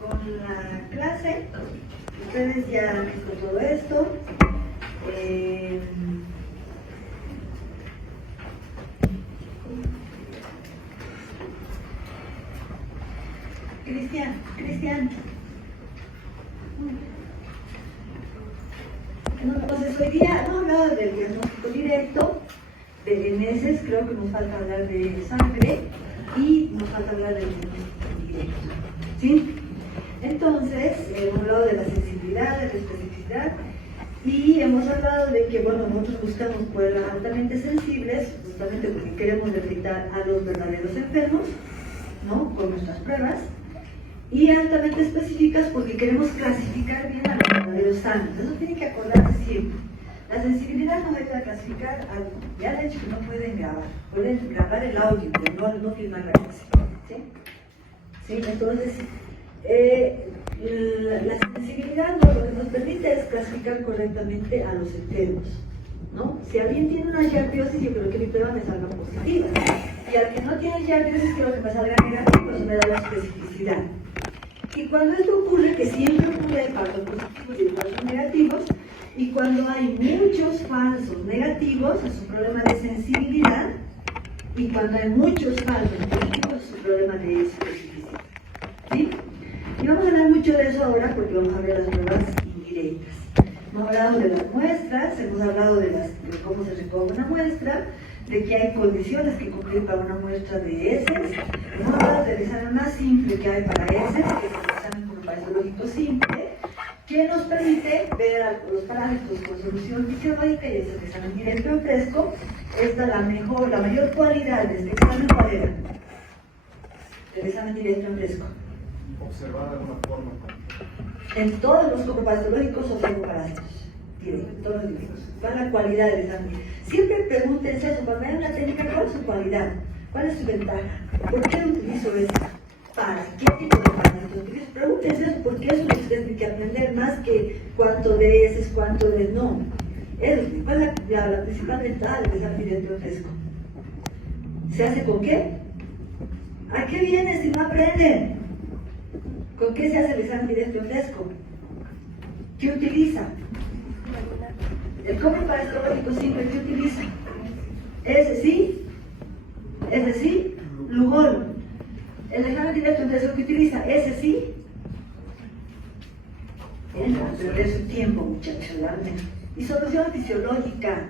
con la clase. Ustedes ya han visto todo esto. Cristian. Entonces hoy día hemos hablado del diagnóstico directo, de meses, creo que nos falta hablar de sangre y nos falta hablar del diagnóstico indirecto. ¿Sí? Entonces, hemos hablado de la sensibilidad, de la especificidad y hemos hablado de que, bueno, nosotros buscamos pruebas altamente sensibles, justamente porque queremos detectar a los verdaderos enfermos, ¿no? Con nuestras pruebas. Y altamente específicas porque queremos clasificar bien a los verdaderos sanos. Eso tiene que acordarse siempre. La sensibilidad no debe clasificar algo. Ya de hecho que no pueden grabar. Pueden grabar el audio, pero no filmar la clase. ¿Sí? ¿Sí? Entonces, la sensibilidad lo que nos permite es clasificar correctamente a los enfermos, ¿no? Si alguien tiene una yardeosis, yo creo que mi prueba me salga positiva. Y al que no tiene yardeosis, quiero que me salga negativo, eso me da la especificidad. Y cuando esto ocurre, que siempre ocurre para los positivos y falsos negativos, y cuando hay muchos falsos negativos, es un problema de sensibilidad, y cuando hay muchos falsos positivos, es un problema de especificidad. ¿Sí? Y vamos a hablar mucho de eso ahora porque vamos a ver las pruebas indirectas. Hemos hablado de las muestras, hemos hablado de cómo se recoge una muestra, de que hay condiciones que cumplir para una muestra de heces. Hemos hablado del examen más simple que hay para heces, que es el examen cromatológico simple, que nos permite ver los parámetros con solución fisiológica y es el examen directo en fresco. Esta la mayor cualidad de este examen, ¿cuál era? El examen directo en fresco. Observar de alguna forma. En todos los cromatológicos observo parásitos. Todos los directos. ¿Cuál es la cualidad del examen? Siempre pregúntense eso, cuando hay una técnica, ¿cuál es su cualidad? ¿Cuál es su ventaja? ¿Por qué utilizo esto? ¿Para qué tipo de parámetros utilizo? Pregúntense eso, porque eso es lo que ustedes tienen que aprender más que cuánto de ese es, cuánto de no. ¿Cuál es la principal ventaja del examen directo en fresco? ¿Se hace con qué? ¿A qué viene si no aprenden? ¿Con qué se hace el examen directo en fresco? ¿Qué utiliza? El cómputo parasitológico simple, ¿qué utiliza? Ese sí, Lugol. El examen directo en fresco, ¿qué utiliza? Ese sí. Perder su tiempo, muchachos, realmente. Y solución fisiológica.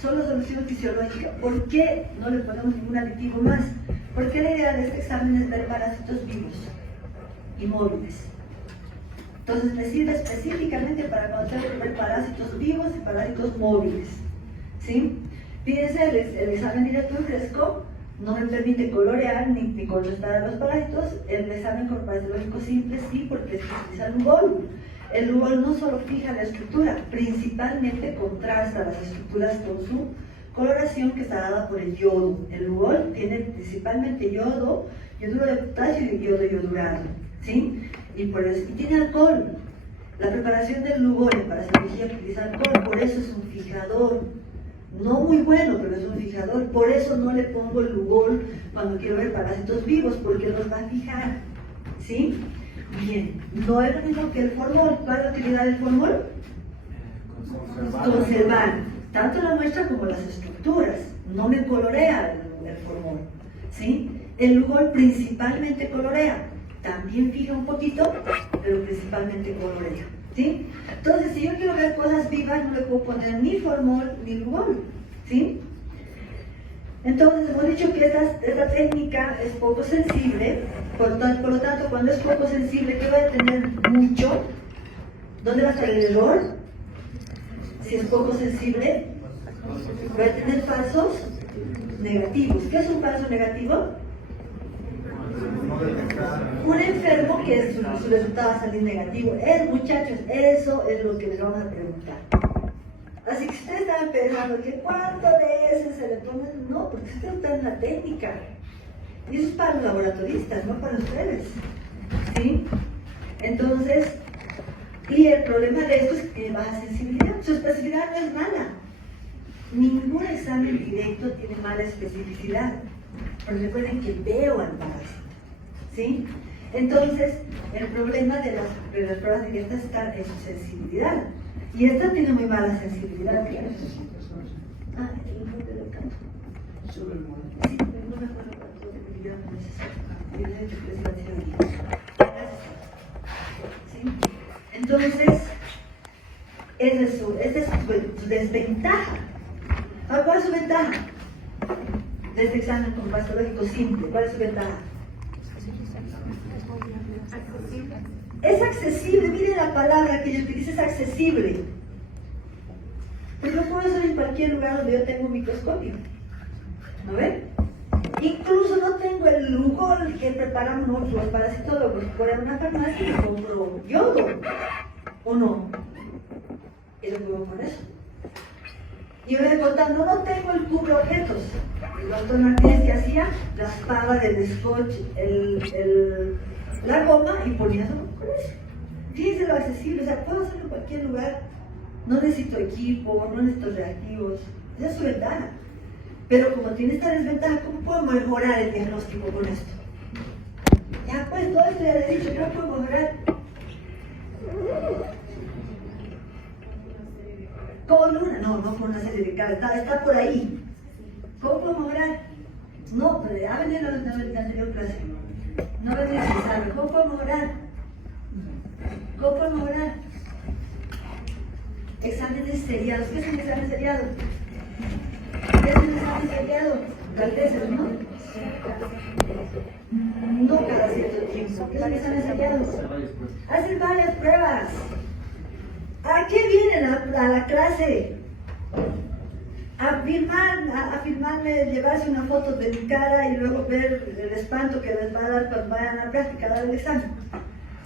Solo solución fisiológica. ¿Por qué no le ponemos ningún aditivo más? Porque la idea de este examen es ver parásitos vivos y móviles. Entonces me sirve específicamente para conocer parásitos vivos y parásitos móviles. ¿Sí? Fíjense, el examen directo en fresco no me permite colorear ni contrastar a los parásitos. El examen cromatológico simple sí, porque se utiliza el Lugol. El Lugol no solo fija la estructura, principalmente contrasta las estructuras con su coloración que está dada por el yodo. El Lugol tiene principalmente yoduro de potasio y yodo yodurado. ¿Sí? Y tiene alcohol. La preparación del Lugol en parasitología utiliza alcohol, por eso es un fijador. No muy bueno, pero es un fijador. Por eso no le pongo el Lugol cuando quiero ver parásitos vivos, porque los va a fijar. ¿Sí? Bien, no es lo mismo que el formol. ¿Cuál es la utilidad del formol? Conservar tanto la muestra como las estructuras. No me colorea el formol. ¿Sí? El Lugol principalmente colorea. También fija un poquito, pero principalmente colorea. ¿Sí? Entonces, si yo quiero ver cosas vivas, no le puedo poner ni formol ni Lugol. ¿Sí? Entonces, hemos dicho que esta técnica es poco sensible, por lo tanto, cuando es poco sensible, ¿qué va a tener mucho? ¿Dónde va a estar el error? Si es poco sensible, va a tener falsos negativos. ¿Qué es un falso negativo? Un enfermo que su resultado va a salir negativo. Muchachos, eso es lo que les vamos a preguntar. Así que si ustedes están pensando que cuánto de ese se le pone, no, porque ustedes están en la técnica. Y eso es para los laboratoristas, no para ustedes. ¿Sí? Entonces, y el problema de esto es que tiene baja sensibilidad. Su especificidad no es mala. Ningún examen directo tiene mala especificidad. Pero recuerden que veo al parásito. ¿Sí? Entonces, el problema de las pruebas directas está en su sensibilidad. Y esta tiene muy mala sensibilidad. Ah, el informe del campo. Sobre el modelo. Sí, pero no me acuerdo cuánto de video no es. Yo le he hecho que les iba a decir ahorita. Gracias. ¿Sí? Entonces, esa es su desventaja. ¿Cuál es su ventaja? De este examen compasiológico simple, ¿cuál es su ventaja? Es accesible, miren la palabra que yo utilizo, es accesible. Pero lo puedo hacer en cualquier lugar donde yo tengo un microscopio. ¿No ven? Incluso no tengo el lujo que preparan los parasitólogos. Voy a una farmacia y compro yodo. ¿O no? Y lo juego con eso. Y me contando, no tengo el cubre objetos. El doctor Martínez que hacía, raspaba del scotch la goma y ponía eso con eso. Fíjense lo accesible, o sea, puedo hacerlo en cualquier lugar. No necesito equipo, no necesito reactivos. Esa es su ventaja. Pero como tiene esta desventaja, ¿cómo puedo mejorar el diagnóstico con esto? Ya pues, todo esto ya le he dicho, ¿cómo puedo mejorar? Con una, no con una serie de caras, está por ahí. ¿Cómo puedo mejorar? No, pero ha venido la anterior clase. No va a necesitarlo. ¿Cómo puedo mejorar? ¿Cómo puedo mejorar? Exámenes seriados. ¿Qué es un examen seriado? ¿Qué es un examen seriado? Tal vez, ¿no? No cada cierto tiempo. ¿Qué es un examen seriado? Hacen varias pruebas. ¿A qué vienen a la clase? A firmarme, llevarse una foto de mi cara y luego ver el espanto que les va a dar cuando vayan a la práctica, a dar el examen.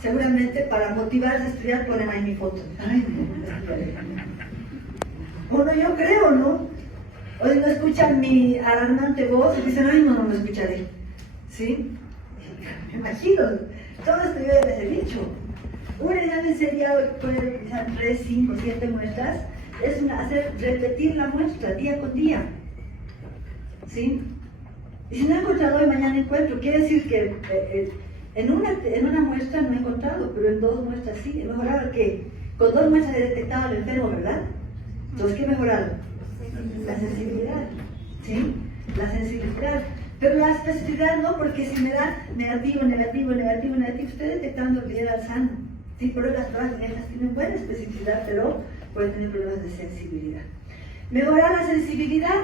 Seguramente para motivarse a estudiar ponen ahí mi foto. Ay, bueno, yo creo, ¿no? O si no escuchan mi alarmante voz y dicen, ay, no lo escucharé. ¿Sí? Me imagino. Todo esto yo ya les he dicho. Un examen seriado puede utilizar 3, 5, 7 muestras. Es repetir la muestra día con día. ¿Sí? Y si no he encontrado hoy, mañana encuentro. Quiere decir que en una muestra no he encontrado, pero en 2 muestras sí. He mejorado que con 2 muestras he detectado al enfermo, ¿verdad? Entonces, ¿qué he mejorado? La sensibilidad. ¿Sí? La sensibilidad. Pero la especificidad no, porque si me da negativo, estoy detectando el viral sano. Sí, pero las pruebas directas tienen buena especificidad, pero pueden tener problemas de sensibilidad. Mejorar la sensibilidad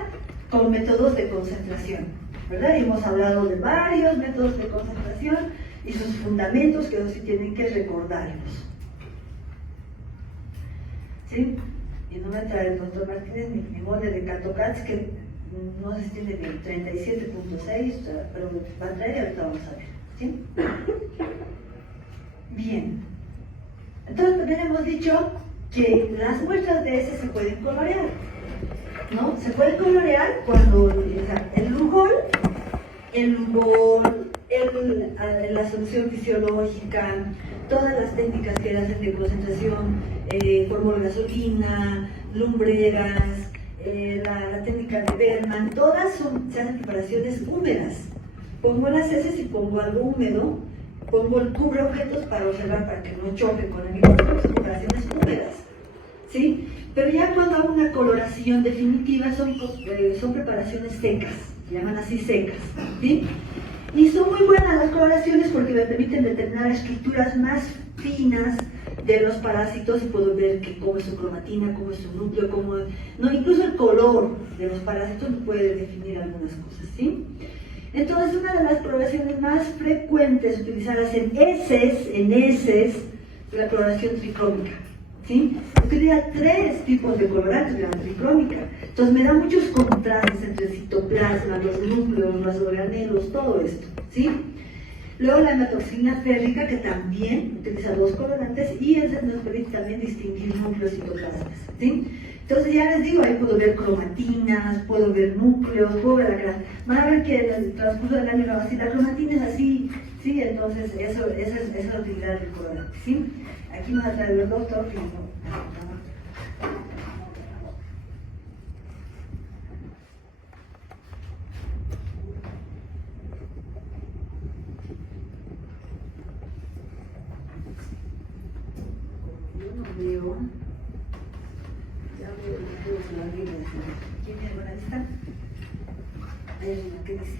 con métodos de concentración, ¿verdad? Y hemos hablado de varios métodos de concentración y sus fundamentos, que eso sí tienen que recordarlos. ¿Sí? Y no me trae el doctor Martínez mi molde de Catocats, que no sé si tiene bien, 37.6, pero va a traer y ahorita vamos a ver. ¿Sí? Bien. Entonces también hemos dicho que las muestras de ese se pueden colorear, ¿no? Se pueden colorear cuando el lugol, la solución fisiológica, todas las técnicas que hacen de concentración, formol gasolina, lumbreras, la técnica de Berman, todas se hacen preparaciones húmedas. Pongo las heces y pongo algo húmedo. Pongo el cubre objetos para observar, para que no choque con el microscopio, son preparaciones húmedas, ¿sí? Pero ya cuando hago una coloración definitiva son preparaciones secas, se llaman así secas, ¿sí? Y son muy buenas las coloraciones porque me permiten determinar estructuras más finas de los parásitos y puedo ver cómo es su cromatina, cómo es su núcleo, incluso el color de los parásitos me puede definir algunas cosas, ¿sí? Entonces, una de las coloraciones más frecuentes utilizadas en heces, es la coloración tricrómica. ¿Sí? Utiliza 3 tipos de colorantes, la tricrómica. Entonces, me da muchos contrastes entre el citoplasma, los núcleos, los organelos, todo esto. ¿Sí? Luego, la hematoxina férrica, que también utiliza 2 colorantes y nos permite también distinguir núcleos y citoplasmas. ¿Sí? Entonces ya les digo, ahí puedo ver cromatinas, puedo ver núcleos, puedo ver la clase. Van a ver que en el transcurso del año la cromatina es así, ¿sí? Entonces esa es la utilidad del colorante, ¿sí? Aquí nos va a traer el doctor que no. veo. Ya veo la Biblia. ¿Quién tiene buena vista? Hay una que dice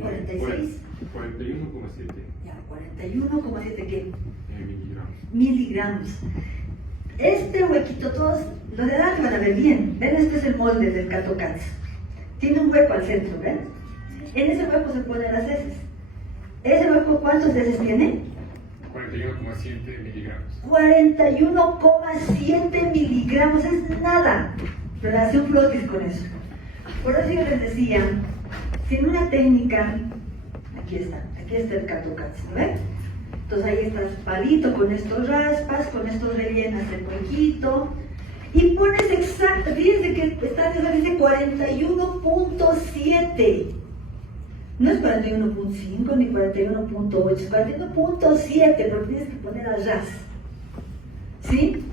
46. 41,7 Ya, 41,7 ¿qué? miligramos. Miligramos. Este huequito, todos los de edad van a ver bien. ¿Ven? Este es el molde del CatoCats. Tiene un hueco al centro, ¿ven? En ese hueco se ponen las heces. ¿Ese hueco cuántos heces tiene? 41,7 miligramos. 41,7 miligramos, es nada. Pero hace un flotis con eso. Por eso yo les decía, si en una técnica, aquí está el CatoCats, ¿no ven? Entonces ahí está el palito, con estos raspas, con estos rellenas el huequito y pones exacto, fíjense que está dice 41.7. No es 41.5 ni 41.8, es 41.7 porque tienes que poner al ras. ¿Sí?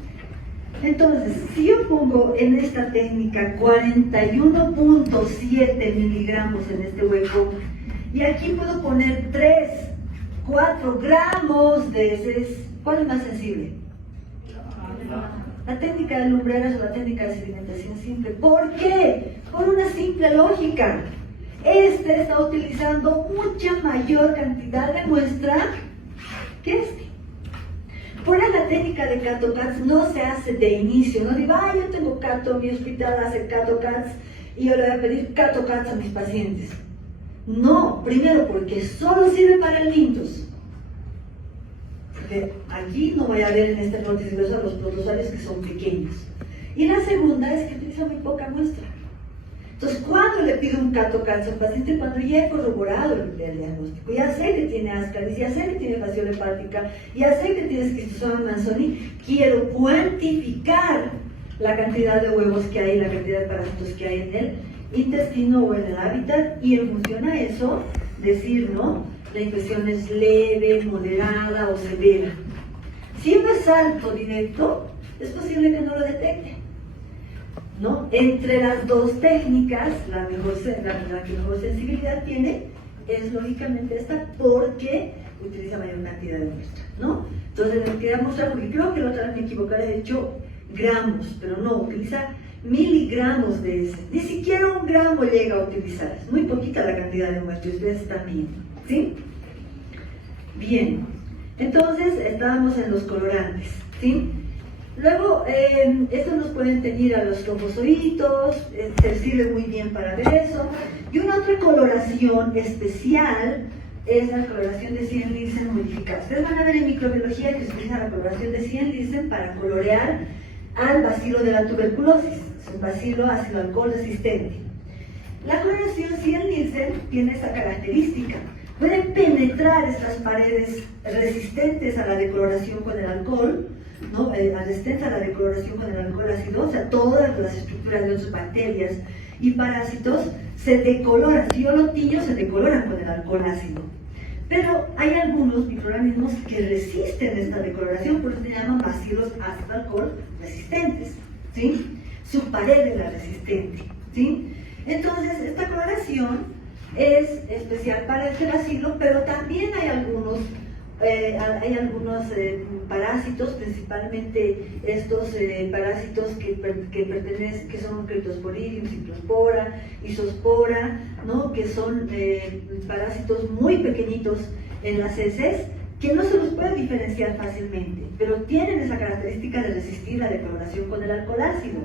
Entonces, si yo pongo en esta técnica 41.7 miligramos en este hueco y aquí puedo poner 3, 4 gramos de heces, ¿cuál es más sensible? La técnica de lumbreras o la técnica de sedimentación simple. ¿Por qué? Por una simple lógica. Este está utilizando mucha mayor cantidad de muestra que este. Por eso la técnica de CatoCats no se hace de inicio. No digo, yo tengo Cato, mi hospital hace CatoCats y yo le voy a pedir CatoCats a mis pacientes. No, primero porque solo sirve para el lintus. Porque aquí no voy a ver en este noticioso los protozarios que son pequeños. Y la segunda es que utiliza muy poca muestra. Entonces, ¿cuándo le pido un CatoCats a un paciente? Cuando ya he corroborado el diagnóstico. Ya sé que tiene ascaris, ya sé que tiene fasciola hepática, ya sé que tiene esquistosoma Manzoni. Quiero cuantificar la cantidad de huevos que hay, la cantidad de parásitos que hay en el intestino o en el hábitat, y en función a eso, decir, ¿no? La infección es leve, moderada o severa. Si uno es alto directo, es posible que no lo detecte, ¿no? Entre las dos técnicas, la que mejor sensibilidad tiene es lógicamente esta, porque utiliza mayor cantidad de muestra, ¿no? Entonces les quería mostrar, porque creo que la otra vez me equivoqué, he dicho gramos, pero no, utiliza miligramos de ese. Ni siquiera un gramo llega a utilizar, es muy poquita la cantidad de muestra, ustedes están viendo, ¿sí? Bien, entonces estábamos en los colorantes, ¿sí? Luego, estos nos pueden teñir a los trombocoditos, se sirve muy bien para ver eso. Y una otra coloración especial es la coloración de Cien-Nielsen modificada. Ustedes van a ver en microbiología que se utiliza la coloración de Cien-Nielsen para colorear al bacilo de la tuberculosis. Es un bacilo ácido alcohol resistente. La coloración Cien-Nielsen tiene esta característica. Puede penetrar estas paredes resistentes a la decoloración con el alcohol, ¿no? Resistente a la decoloración con el alcohol ácido, o sea, todas las estructuras de otras bacterias y parásitos se decoloran. Si yo lo tiño, se decoloran con el alcohol ácido. Pero hay algunos microorganismos que resisten esta decoloración, por eso se llaman bacilos ácido alcohol resistentes, ¿sí? Su pared es la resistente, ¿sí? Entonces, esta coloración es especial para este bacilo, pero también hay algunos parásitos, principalmente estos parásitos que son Cryptosporidium, Cyclospora, Isospora, ¿no? Que son parásitos muy pequeñitos en las heces, que no se los puede diferenciar fácilmente, pero tienen esa característica de resistir la decoloración con el alcohol ácido.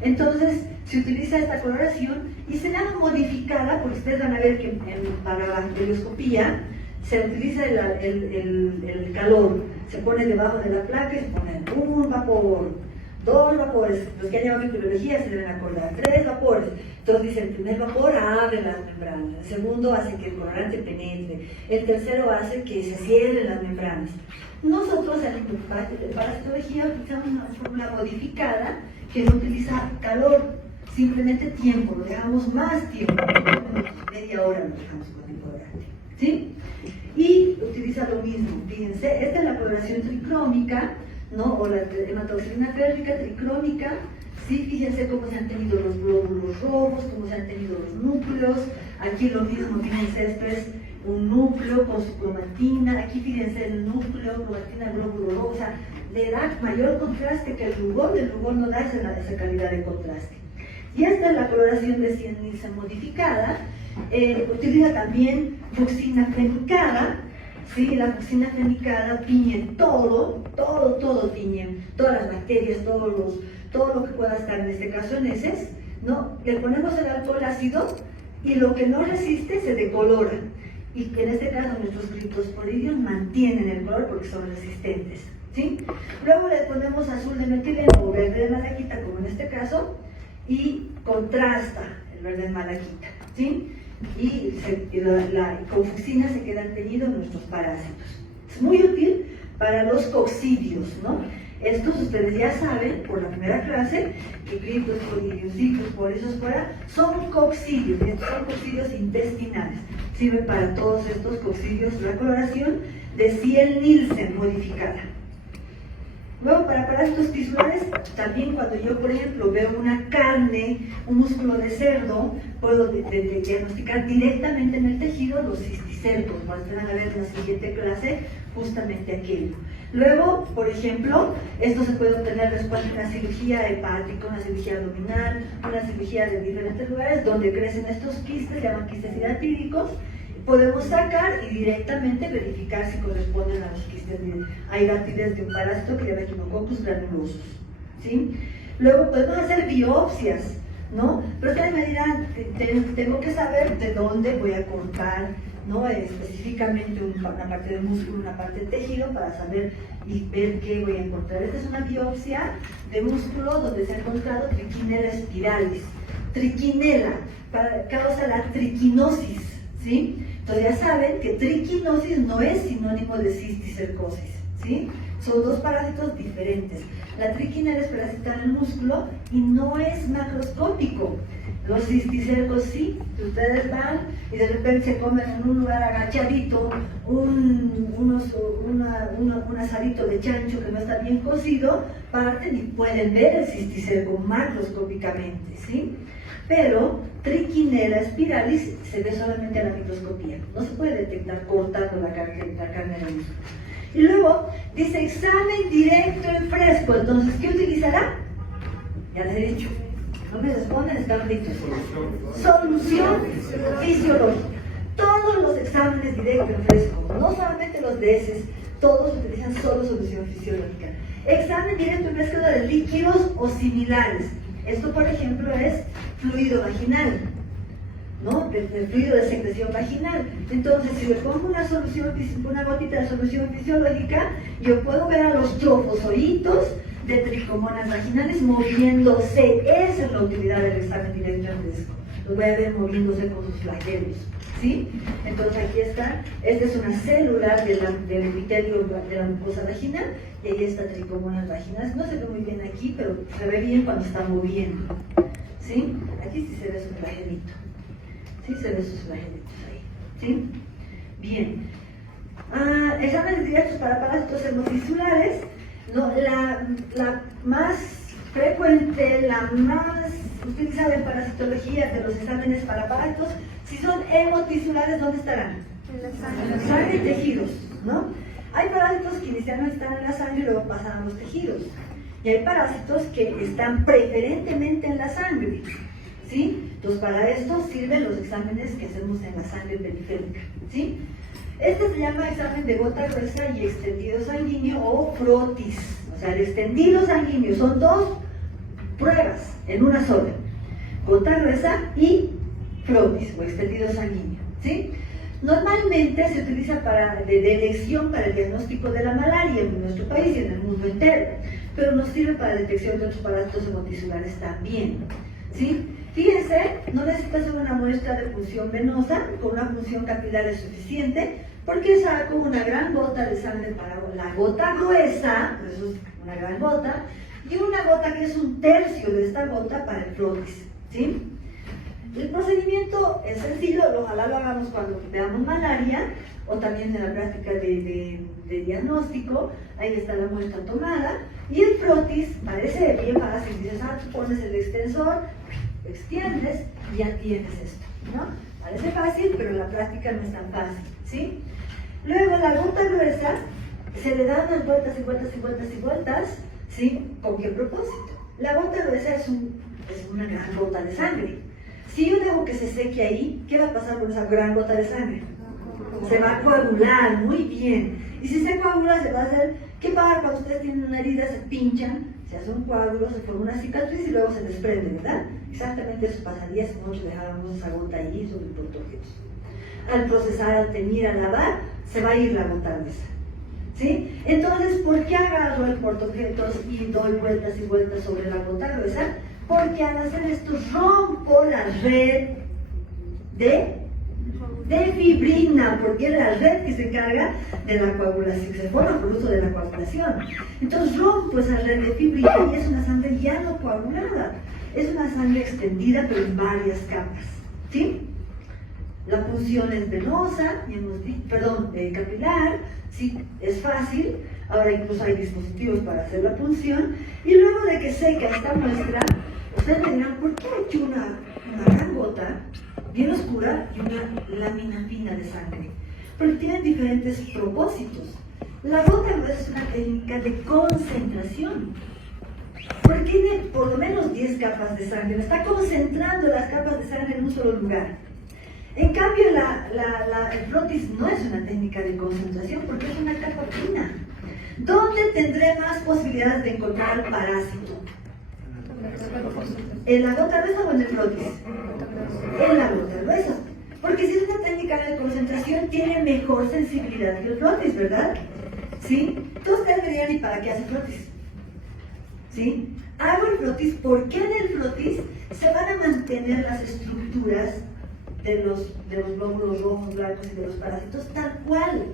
Entonces, se utiliza esta coloración y se la modificada, porque ustedes van a ver que para la bacterioscopía se utiliza el calor, se pone debajo de la placa y se pone un vapor, 2 vapores, los que han llevado microbiología se deben acordar, 3 vapores. Entonces dice, el primer vapor abre las membranas, el segundo hace que el colorante penetre, el tercero hace que se cierren las membranas. Nosotros en parasitología utilizamos una fórmula modificada que no utiliza calor, simplemente tiempo, lo dejamos más tiempo, media hora lo dejamos con el colorante, ¿sí? Y utiliza lo mismo, fíjense, esta es la coloración tricrómica, ¿no? O la hematoxilina férrica tricrómica, ¿sí? Fíjense cómo se han tenido los glóbulos rojos, cómo se han tenido los núcleos, aquí lo mismo, fíjense, esto es un núcleo con su cromatina. Aquí fíjense el núcleo, cromatina, glóbulo rojo, o sea, le da mayor contraste que el rubor no da esa calidad de contraste. Y esta es la coloración de 100 Nielsen modificada. Utiliza también fucsina fenicada. Sí, la fucsina fenicada tiñe todo tiñe, todas las bacterias, todo lo que pueda estar, en este caso en heces, ¿no? Le ponemos el alcohol ácido y lo que no resiste se decolora. Y en este caso nuestros gliptosporidios mantienen el color porque son resistentes, ¿sí? Luego le ponemos azul de metileno o verde de malaquita, como en este caso, y contrasta el verde de malaquita, ¿sí? Y con fucsina se quedan teñidos nuestros parásitos. Es muy útil para los coccidios, ¿no? Estos ustedes ya saben por la primera clase que gliptosporidios, ciclospora son coccidios, y estos son coccidios intestinales. Sirve para todos estos coccidios la coloración de 100 Nielsen modificada. Luego, para parásitos tisulares, también cuando yo, por ejemplo, veo una carne, un músculo de cerdo, puedo diagnosticar directamente en el tejido los cisticercos. Van a ver en la siguiente clase justamente aquello. Luego, por ejemplo, esto se puede obtener después de una cirugía hepática, una cirugía abdominal, una cirugía de diferentes lugares donde crecen estos quistes, llaman quistes hidatíricos. Podemos sacar y directamente verificar si corresponden a los quistes hidátides de un parásito que se llama Echinococcus granulosus, ¿sí? Luego podemos hacer biopsias, ¿no? Pero ustedes me dirán, tengo que saber de dónde voy a cortar, ¿no? Específicamente una parte del músculo, una parte del tejido, para saber y ver qué voy a encontrar. Esta es una biopsia de músculo donde se ha encontrado Trichinella spiralis. Trichinella causa la triquinosis, ¿sí? Entonces ya saben que triquinosis no es sinónimo de cisticercosis, ¿sí? Son dos parásitos diferentes. La trichinella es parasita en el músculo y no es macroscópico. Los cisticercos sí. Ustedes van y de repente se comen en un lugar agachadito un asadito de chancho que no está bien cocido, parten y pueden ver el cisticerco macroscópicamente, ¿sí? Pero Trichinella spiralis se ve solamente a la microscopía, no se puede detectar cortando la carne del músculo. Y luego dice examen directo en fresco, entonces ¿qué utilizará? Ya les he dicho, no me responden, están listos. Solución fisiológica. Todos los exámenes directo en fresco, no solamente los de heces, todos utilizan solo solución fisiológica. Examen directo en fresco de líquidos o similares. Esto, por ejemplo, es fluido vaginal, ¿no? El fluido de secreción vaginal. Entonces, si le pongo una gotita de solución fisiológica, yo puedo ver a los trofozoitos de tricomonas vaginales moviéndose. Esa es la utilidad del examen directo en fresco. Los voy a ver moviéndose con sus flagelos, ¿sí? Entonces, aquí está. Esta es una célula del epitelio de la mucosa vaginal. Y ahí está tricomonas vaginales. No se ve muy bien aquí, pero se ve bien cuando está moviendo, ¿sí? Aquí sí se ve su flagelito. Sí, se ve sus flagelitos ahí, ¿sí? Bien. Exámenes directos para parásitos hemofisulares. No, la más frecuente, la más utilizada en parasitología de los exámenes para parásitos, si son hemotisulares, ¿dónde estarán? En la sangre y tejidos, ¿no? Hay parásitos que inicialmente están en la sangre y luego pasan a los tejidos. Y hay parásitos que están preferentemente en la sangre, ¿sí? Entonces, para esto sirven los exámenes que hacemos en la sangre periférica, ¿sí? Este se llama examen de gota gruesa y extendido sanguíneo o frotis. O sea, el extendido sanguíneo son dos pruebas en una sola. Gota gruesa y frotis o extendido sanguíneo, ¿sí? Normalmente se utiliza de elección para el diagnóstico de la malaria en nuestro país y en el mundo entero, pero nos sirve para la detección de otros parásitos hemotisulares también, ¿sí? Fíjense, no necesita ser una muestra de punción venosa, con una punción capilar es suficiente, porque saco una gran gota de sangre para la gota gruesa, por eso es una gran gota, y una gota que es un tercio de esta gota para el frotis, ¿sí? El procedimiento es sencillo, ojalá lo hagamos cuando veamos malaria, o también en la práctica de diagnóstico. Ahí está la muestra tomada, y el frotis parece bien fácil, dices, tú pones el extensor, extiendes y ya tienes esto, ¿no? Parece fácil, pero en la práctica no es tan fácil, ¿sí? Luego la gota gruesa se le da unas vueltas y vueltas y vueltas y vueltas, ¿sí? ¿Con qué propósito? La gota gruesa es una gran gota de sangre. Si yo dejo que se seque ahí, ¿qué va a pasar con esa gran gota de sangre? Se va a coagular, muy bien. Y si se coagula, se va a hacer... ¿Qué pasa cuando ustedes tienen una herida, se pinchan, se hace un coágulo, se forma una cicatriz y luego se desprende, ¿verdad? Exactamente eso pasaría si nosotros dejáramos esa gota allí sobre el portogeos. Al procesar, al teñir, al lavar, se va a ir la gota gruesa, ¿sí? Entonces, ¿por qué agarro el portogeos y doy vueltas y vueltas sobre la gota gruesa? Porque al hacer esto rompo la red de fibrina, porque es la red que se encarga de la coagulación, que se forma por uso de la coagulación. Entonces rompo esa red de fibrina y es una sangre ya no coagulada, es una sangre extendida pero en varias capas, ¿sí? La punción es venosa, capilar, ¿sí? Es fácil, ahora incluso hay dispositivos para hacer la punción, y luego de que seca esta muestra, ustedes me dirán, ¿por qué he hecho una gran gota bien oscura y una lámina fina de sangre? Porque tienen diferentes propósitos. La gota gruesa es una técnica de concentración, porque tiene por lo menos 10 capas de sangre, está concentrando las capas de sangre en un solo lugar. En cambio, el frotis no es una técnica de concentración porque es una capa fina. ¿Dónde tendré más posibilidades de encontrar el parásito? ¿En la gota gruesa o en el frotis? En la gota gruesa. Porque si es una técnica de concentración, tiene mejor sensibilidad que el frotis, ¿verdad? ¿Sí? Entonces ustedes me dirán, ¿y para qué hace frotis? ¿Sí? Hago el frotis porque en el frotis se van a mantener las estructuras de los glóbulos rojos, blancos y de los parásitos tal cual,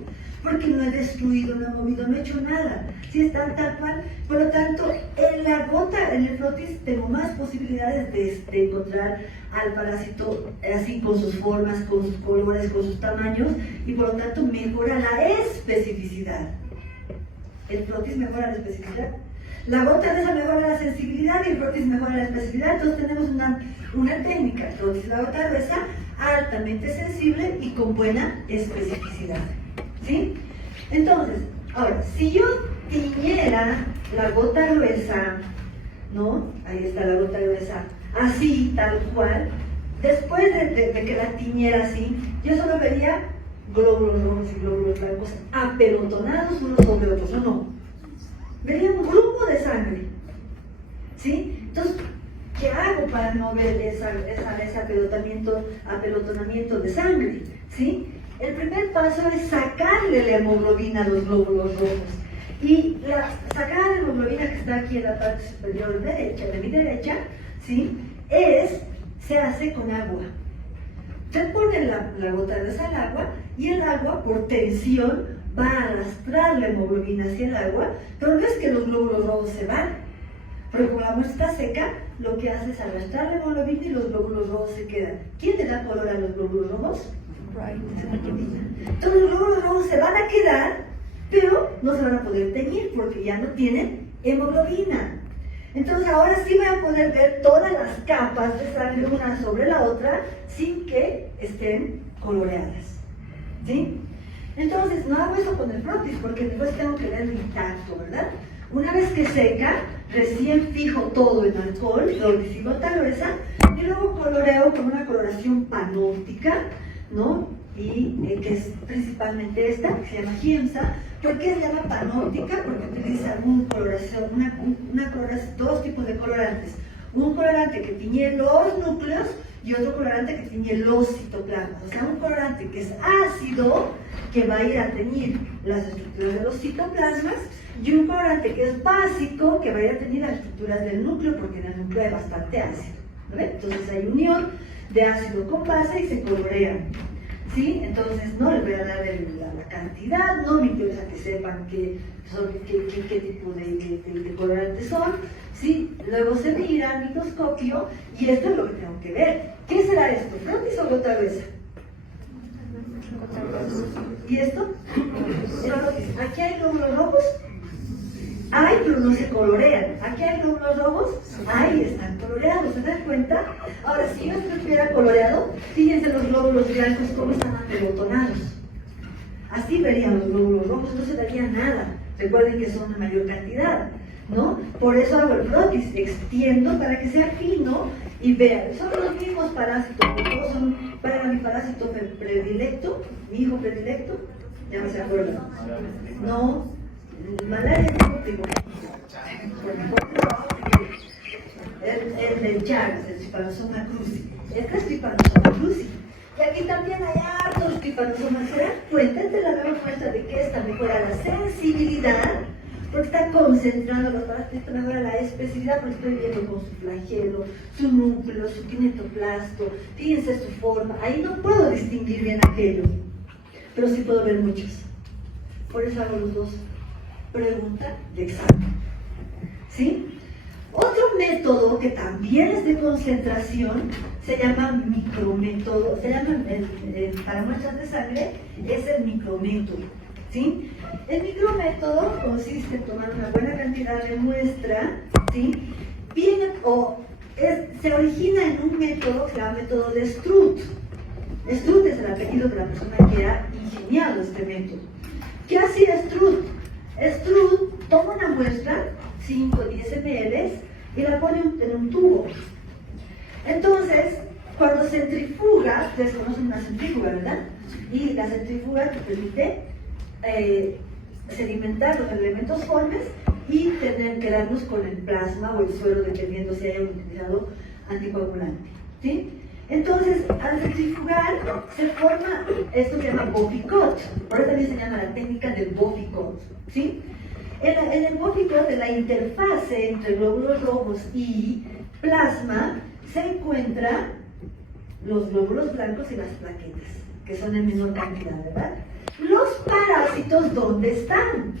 porque no he destruido, no he movido, no he hecho nada, si están tal cual. Por lo tanto, en la gota, en el frotis, tengo más posibilidades de encontrar al parásito así con sus formas, con sus colores, con sus tamaños, y por lo tanto mejora la especificidad. El frotis mejora la especificidad. La gota de esa mejora la sensibilidad y el frotis mejora la especificidad. Entonces tenemos una técnica, el frotis, la gota gruesa, altamente sensible y con buena especificidad, ¿sí? Entonces, ahora, si yo tiñera la gota gruesa, ¿no? Ahí está la gota gruesa, así, tal cual, después de que la tiñera así, yo solo vería glóbulos rojos y glóbulos blancos apelotonados unos sobre otros, ¿o no? Vería un grupo de sangre, ¿sí? Entonces, ¿qué hago para no ver ese apelotonamiento de sangre? ¿Sí? El primer paso es sacarle la hemoglobina a los glóbulos rojos. Y sacar la hemoglobina que está aquí en la parte superior derecha, de mi derecha, ¿sí? Se hace con agua. Se pone la gota gruesa al agua y el agua, por tensión, va a arrastrar la hemoglobina hacia el agua, pero no es que los glóbulos rojos se van. Pero como la muestra está seca, lo que hace es arrastrar la hemoglobina y los glóbulos rojos se quedan. ¿Quién le da color a los glóbulos rojos? Entonces los glóbulos rojos se van a quedar, pero no se van a poder teñir porque ya no tienen hemoglobina. Entonces ahora sí voy a poder ver todas las capas de sangre una sobre la otra sin que estén coloreadas, ¿sí? Entonces no hago eso con el frotis porque después tengo que verlo intacto, ¿verdad? Una vez que seca, recién fijo todo en alcohol, frotis y gota gruesa, y luego coloreo con una coloración panóptica, ¿no? Y que es principalmente esta, que se llama Giemsa. ¿Por qué se llama panóptica? Porque utiliza dos tipos de colorantes. Un colorante que tiñe los núcleos y otro colorante que tiñe los citoplasmas. O sea, un colorante que es ácido, que va a ir a teñir las estructuras de los citoplasmas, y un colorante que es básico, que va a ir a teñir las estructuras del núcleo, porque en el núcleo hay bastante ácido, ¿no? Entonces hay unión de ácido con base y se colorean, ¿sí? Entonces no les voy a dar la cantidad, no me interesa que sepan qué tipo de colorantes son, ¿sí? Luego se mira al microscopio y esto es lo que tengo que ver. ¿Qué será esto? ¿Frotis o gota gruesa? ¿Y esto? ¿Aquí hay glóbulos rojos? Hay, pero no se colorean. ¿Aquí hay glóbulos rojos? Ahí están coloreados, ¿se dan cuenta? Ahora, si yo estuviera coloreado, fíjense los glóbulos blancos cómo están apelotonados. Así verían los glóbulos rojos, no se daría nada. Recuerden que son de mayor cantidad, ¿no? Por eso hago el frotis, extiendo para que sea fino y vean, son los mismos parásitos, todos son para mi parásito predilecto, mi hijo predilecto, ya no se acuerdan. No, malaria es último. El del Chagas, el Trypanosoma cruzi. Este es Trypanosoma cruzi. Y aquí también hay hartos Trypanosomas. ¿Se dan cuenta? Esta es la gran muestra de que esta mejora la sensibilidad, porque está concentrando los parásitos, mejora la especificidad, porque estoy viendo con su flagelo, su núcleo, su kinetoplasto, fíjense su forma. Ahí no puedo distinguir bien aquello, pero sí puedo ver muchos. Por eso hago los dos. Pregunta de examen. ¿Sí? Otro método que también es de concentración se llama micrométodo, para muestras de sangre es el micrométodo, ¿sí? El micrométodo consiste en tomar una buena cantidad de muestra, ¿sí? Se origina en un método que se llama método de Struth. Struth es el apellido de la persona que ha ingeniado este método. ¿Qué hacía Struth? Struth toma una muestra, 5 o 10 ml, y la pone en un tubo. Entonces, cuando centrifuga, ustedes conocen una centrífuga, ¿verdad? Y la centrífuga te permite sedimentar los elementos formes y quedarnos con el plasma o el suero, dependiendo si hayan utilizado anticoagulante, ¿sí? Entonces, al centrifugar se forma esto que se llama Bofficott. Por eso también se llama la técnica del Bofficott, ¿sí? En el Bofficott, de la interfase entre glóbulos rojos y plasma, se encuentran los glóbulos blancos y las plaquetas, que son en menor cantidad, ¿verdad? Los parásitos, ¿dónde están?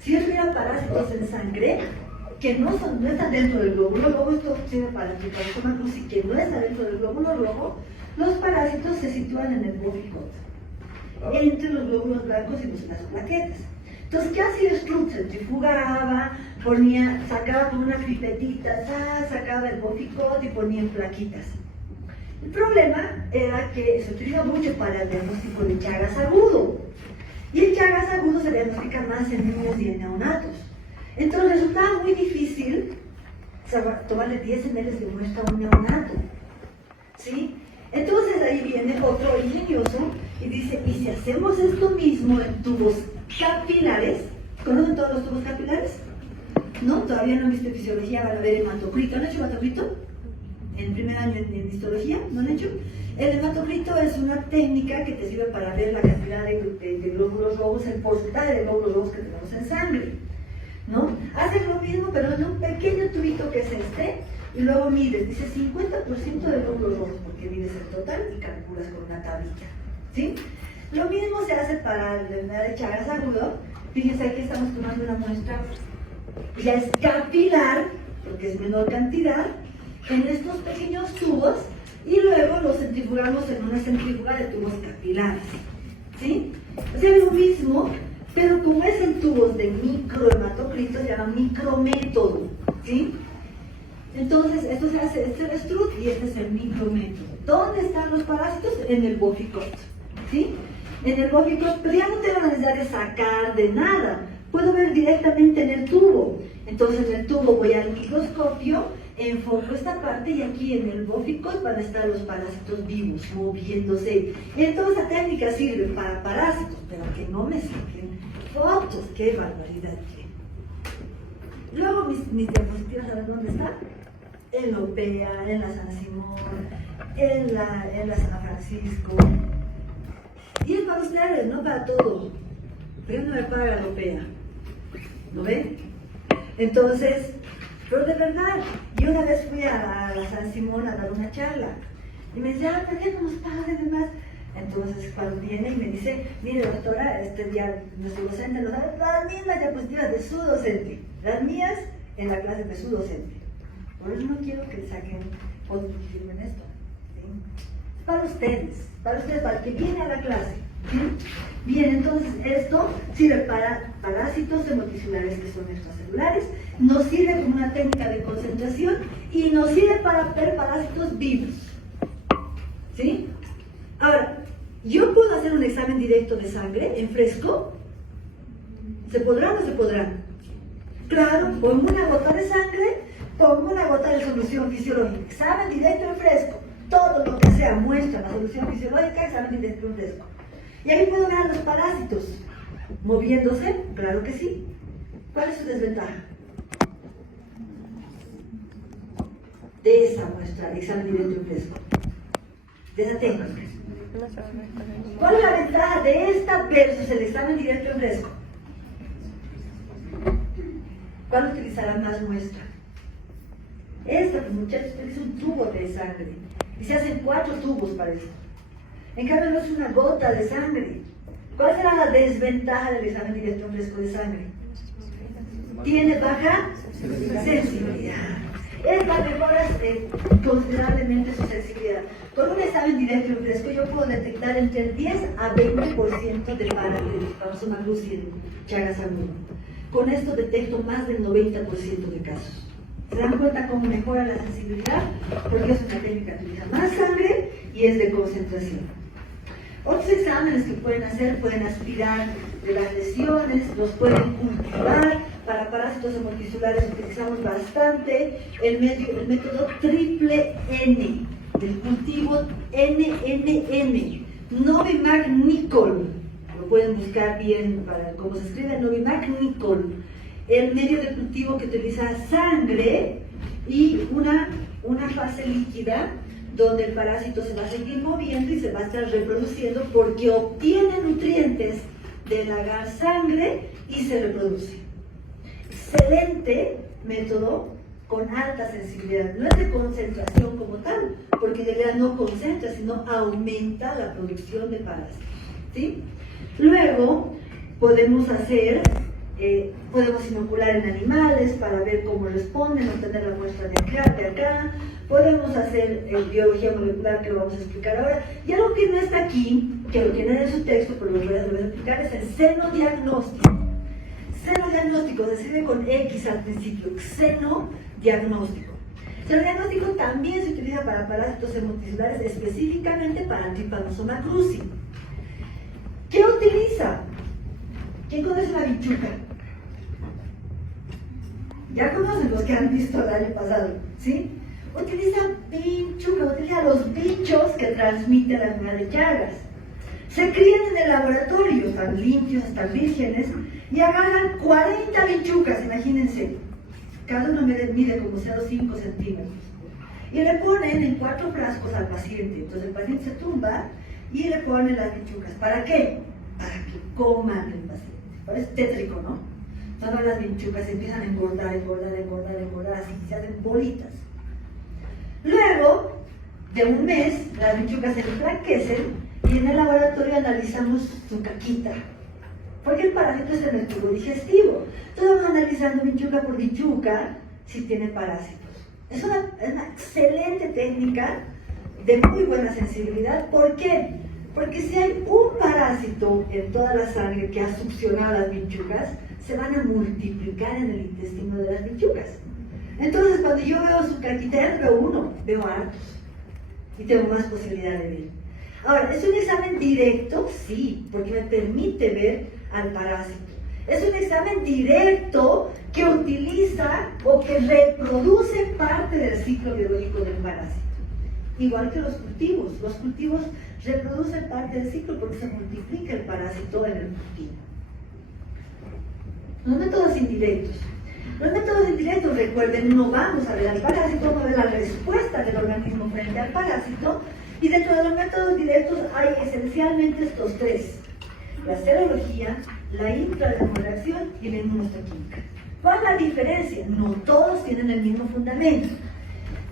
Si yo tuviera parásitos en sangre, que no están dentro del glóbulo rojo, esto sirve para el Trypanosoma cruzi, que no está dentro del glóbulo rojo, los parásitos se sitúan en el Bofficott, entre los glóbulos blancos y las plaquetas. Entonces, ¿qué hacía Struth? Centrifugaba, sacaba con una pipetita, sacaba el Bofficott y ponía en plaquitas. El problema era que se utiliza mucho para el diagnóstico de Chagas agudo. Y el Chagas agudo se diagnostica más en niños y en neonatos. Entonces resultaba muy difícil tomarle 10 ml de muestra a un neonato, ¿sí? Entonces ahí viene otro ingenioso y dice, ¿y si hacemos esto mismo en tubos capilares? ¿Conocen todos los tubos capilares? ¿No? Todavía no han visto fisiología, van a ver hematocrito. ¿Han hecho hematocrito? En primer año en histología, ¿no han hecho? El hematocrito es una técnica que te sirve para ver la cantidad de glóbulos rojos, el porcentaje de glóbulos rojos que tenemos en sangre, ¿no? Hacen lo mismo, pero en un pequeño tubito que es este, y luego mides, dice 50% de glóbulos rojos, porque mides el total y calculas con una tablilla, ¿sí? Lo mismo se hace para la enfermedad de Chagas agudo. Fíjense, aquí estamos tomando una muestra, ya es capilar, porque es menor cantidad, en estos pequeños tubos, y luego los centrifugamos en una centrífuga de tubos capilares, ¿sí? O sea, lo mismo, pero como es en tubos de microhematocrito, se llama micrométodo, ¿sí? Entonces, esto se hace, este es el Struth y este es el micrométodo. ¿Dónde están los parásitos? En el Bofficott, ¿sí? En el Bofficott, pero ya no tengo la necesidad de sacar de nada, puedo ver directamente en el tubo. Entonces, en el tubo voy al microscopio, enfoco esta parte y aquí en el Bofficott van a estar los parásitos vivos, moviéndose. Y entonces esa técnica sirve para parásitos, pero que no me saquen fotos, qué barbaridad. Luego mis diapositivas, ¿saben dónde están? En la OPEA, en la San Simón, en la San Francisco. Y es para ustedes, no para todo. Pero no me paga la OPEA. ¿Lo ven? Entonces, pero de verdad, yo una vez fui a la San Simón a dar una charla y me decía, ¿por qué no nos pagan demás? Entonces, cuando viene y me dice, mire doctora, este día nuestro docente nos da las mismas diapositivas de su docente, las mías en la clase de su docente. Por eso no quiero que saquen fotos que firmen esto, ¿sí? Para ustedes, para el que viene a la clase, ¿sí? Bien, entonces esto sirve para parásitos hematocelulares que son extracelulares, nos sirve como una técnica de concentración y nos sirve para ver parásitos vivos, ¿sí? Ahora, ¿Yo puedo hacer un examen directo de sangre en fresco? ¿Se podrá o no se podrá? Claro, pongo una gota de sangre, pongo una gota de solución fisiológica. Examen directo en fresco. Todo lo que sea muestra la solución fisiológica, examen directo en fresco. Y ahí puedo ver a los parásitos moviéndose, claro que sí. ¿Cuál es su desventaja? De esa muestra, examen directo en fresco. Desatento. ¿Cuál es la ventaja de esta versus el examen directo en fresco? ¿Cuál utilizará más muestra? Esta, pues, muchachos, utiliza un tubo de sangre. Y se hacen 4 tubos para esto. En cambio, no es una gota de sangre. ¿Cuál será la desventaja del examen directo en fresco de sangre? Tiene baja sensibilidad. Esta mejora considerablemente su sensibilidad. Con un examen directo en fresco yo puedo detectar entre el 10 a 20% de Parasoma cruzi en Chagas agudo. Con esto detecto más del 90% de casos. ¿Se dan cuenta cómo mejora la sensibilidad? Porque es una técnica que utiliza más sangre y es de concentración. Otros exámenes que pueden hacer, pueden aspirar de las lesiones, los pueden cultivar. Para parásitos hemotisulares utilizamos bastante el método triple N, del cultivo NNN, Novimac-Nicol. Lo pueden buscar bien para cómo se escribe, Novimac-Nicol. El medio de cultivo que utiliza sangre y una fase líquida donde el parásito se va a seguir moviendo y se va a estar reproduciendo porque obtiene nutrientes del agar sangre y se reproduce. Excelente método con alta sensibilidad. No es de concentración como tal, porque en realidad no concentra, sino aumenta la producción de parásitos. ¿Sí? Luego podemos hacer, podemos inocular en animales para ver cómo responden, obtener la muestra de acá. Podemos hacer biología molecular, que lo vamos a explicar ahora. Y algo que no está aquí, que lo tienen en su texto, pero lo voy a explicar, es el xenodiagnóstico. Xenodiagnóstico se escribe con X al principio, xenodiagnóstico. Xenodiagnóstico también se utiliza para parásitos hemotisulares, específicamente para Trypanosoma cruzi. ¿Qué utiliza? ¿Quién conoce la bichuca? Ya conocen los que han visto el año pasado, ¿sí? Utiliza bichuca, utiliza los bichos que transmiten la enfermedad de Chagas. Se crían en el laboratorio, están limpios, están vírgenes, y agarran 40 bichucas, imagínense. Cada uno mide como 0,5 centímetros. Y le ponen en 4 frascos al paciente. Entonces el paciente se tumba y le ponen las bichucas. ¿Para qué? Para que coman el paciente. Parece tétrico, ¿no? Todas las bichucas empiezan a engordar, así se hacen bolitas. Luego de un mes, las bichucas se enflaquecen y en el laboratorio analizamos su caquita. Porque el parásito es en el tubo digestivo. Entonces vamos analizando bichuca por bichuca si tiene parásitos. Es una excelente técnica de muy buena sensibilidad. ¿Por qué? Porque si hay un parásito en toda la sangre que ha succionado las bichucas, se van a multiplicar en el intestino de las bichucas. Entonces cuando yo veo su caquita, ya no veo uno, veo hartos. Y tengo más posibilidad de ver. Ahora, ¿es un examen directo? Sí, porque me permite ver al parásito. Es un examen directo que utiliza o que reproduce parte del ciclo biológico del parásito. Igual que los cultivos. Los cultivos reproducen parte del ciclo porque se multiplica el parásito en el cultivo. Los métodos indirectos. Los métodos indirectos, recuerden, no vamos a ver al parásito, vamos a ver la respuesta del organismo frente al parásito. Y dentro de los métodos directos hay esencialmente estos 3. La serología, la intradermoreacción y la inmunohistoquímica. ¿Cuál es la diferencia? No todos tienen el mismo fundamento.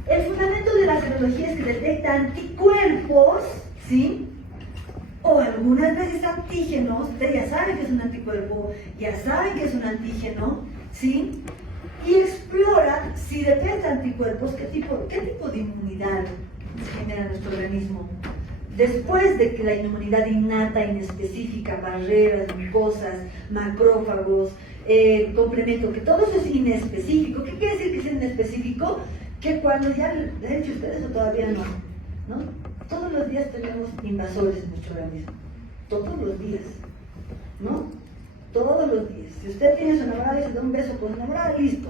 El fundamento de la serología es que detecta anticuerpos, ¿sí? O algunas veces antígenos. Ustedes ya saben que es un anticuerpo, ya saben que es un antígeno, ¿sí? Y explora si detecta anticuerpos, qué tipo de inmunidad genera nuestro organismo. Después de que la inmunidad innata, inespecífica, barreras, mucosas, macrófagos, complemento, que todo eso es inespecífico. ¿Qué quiere decir que es inespecífico? Que cuando ya, de hecho ustedes eso todavía no, Todos los días tenemos invasores en nuestro organismo. Todos los días. ¿No? Todos los días. Si usted tiene su enamorada y se da un beso con su enamorada, listo.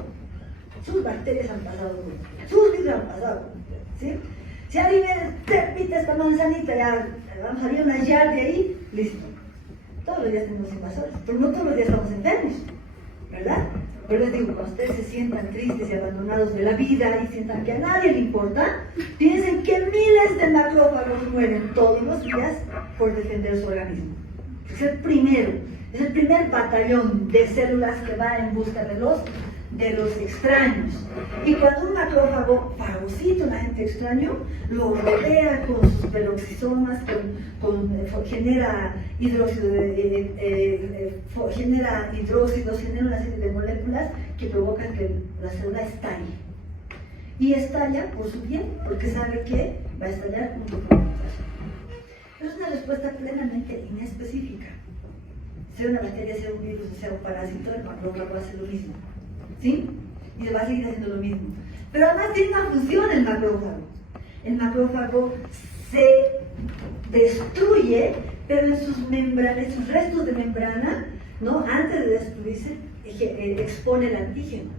Sus bacterias han pasado por usted. Sus virus han pasado por usted. ¿Sí? Si alguien te pita esta manzanita, ya vamos a salir una llave de ahí, listo. Todos los días tenemos invasores, pero no todos los días estamos enfermos, ¿verdad? Pero les digo, cuando ustedes se sientan tristes y abandonados de la vida y sientan que a nadie le importa, piensen que miles de macrófagos mueren todos los días por defender su organismo. Es el primer batallón de células que va en busca de los extraños. Y cuando un macrófago fagocita a un agente extraño, lo rodea con sus peroxisomas, genera hidróxidos, genera una serie de moléculas que provocan que la célula estalle. Y estalla por su bien, porque sabe que va a estallar junto con la mutación. Pero es una respuesta plenamente inespecífica. Sea una bacteria, sea un virus, sea un parásito, el macrófago hace lo mismo. ¿Sí? Y va a seguir haciendo lo mismo. Pero además tiene una función el macrófago. El macrófago se destruye, pero en sus membranas, en sus restos de membrana, ¿no? Antes de destruirse, expone el antígeno.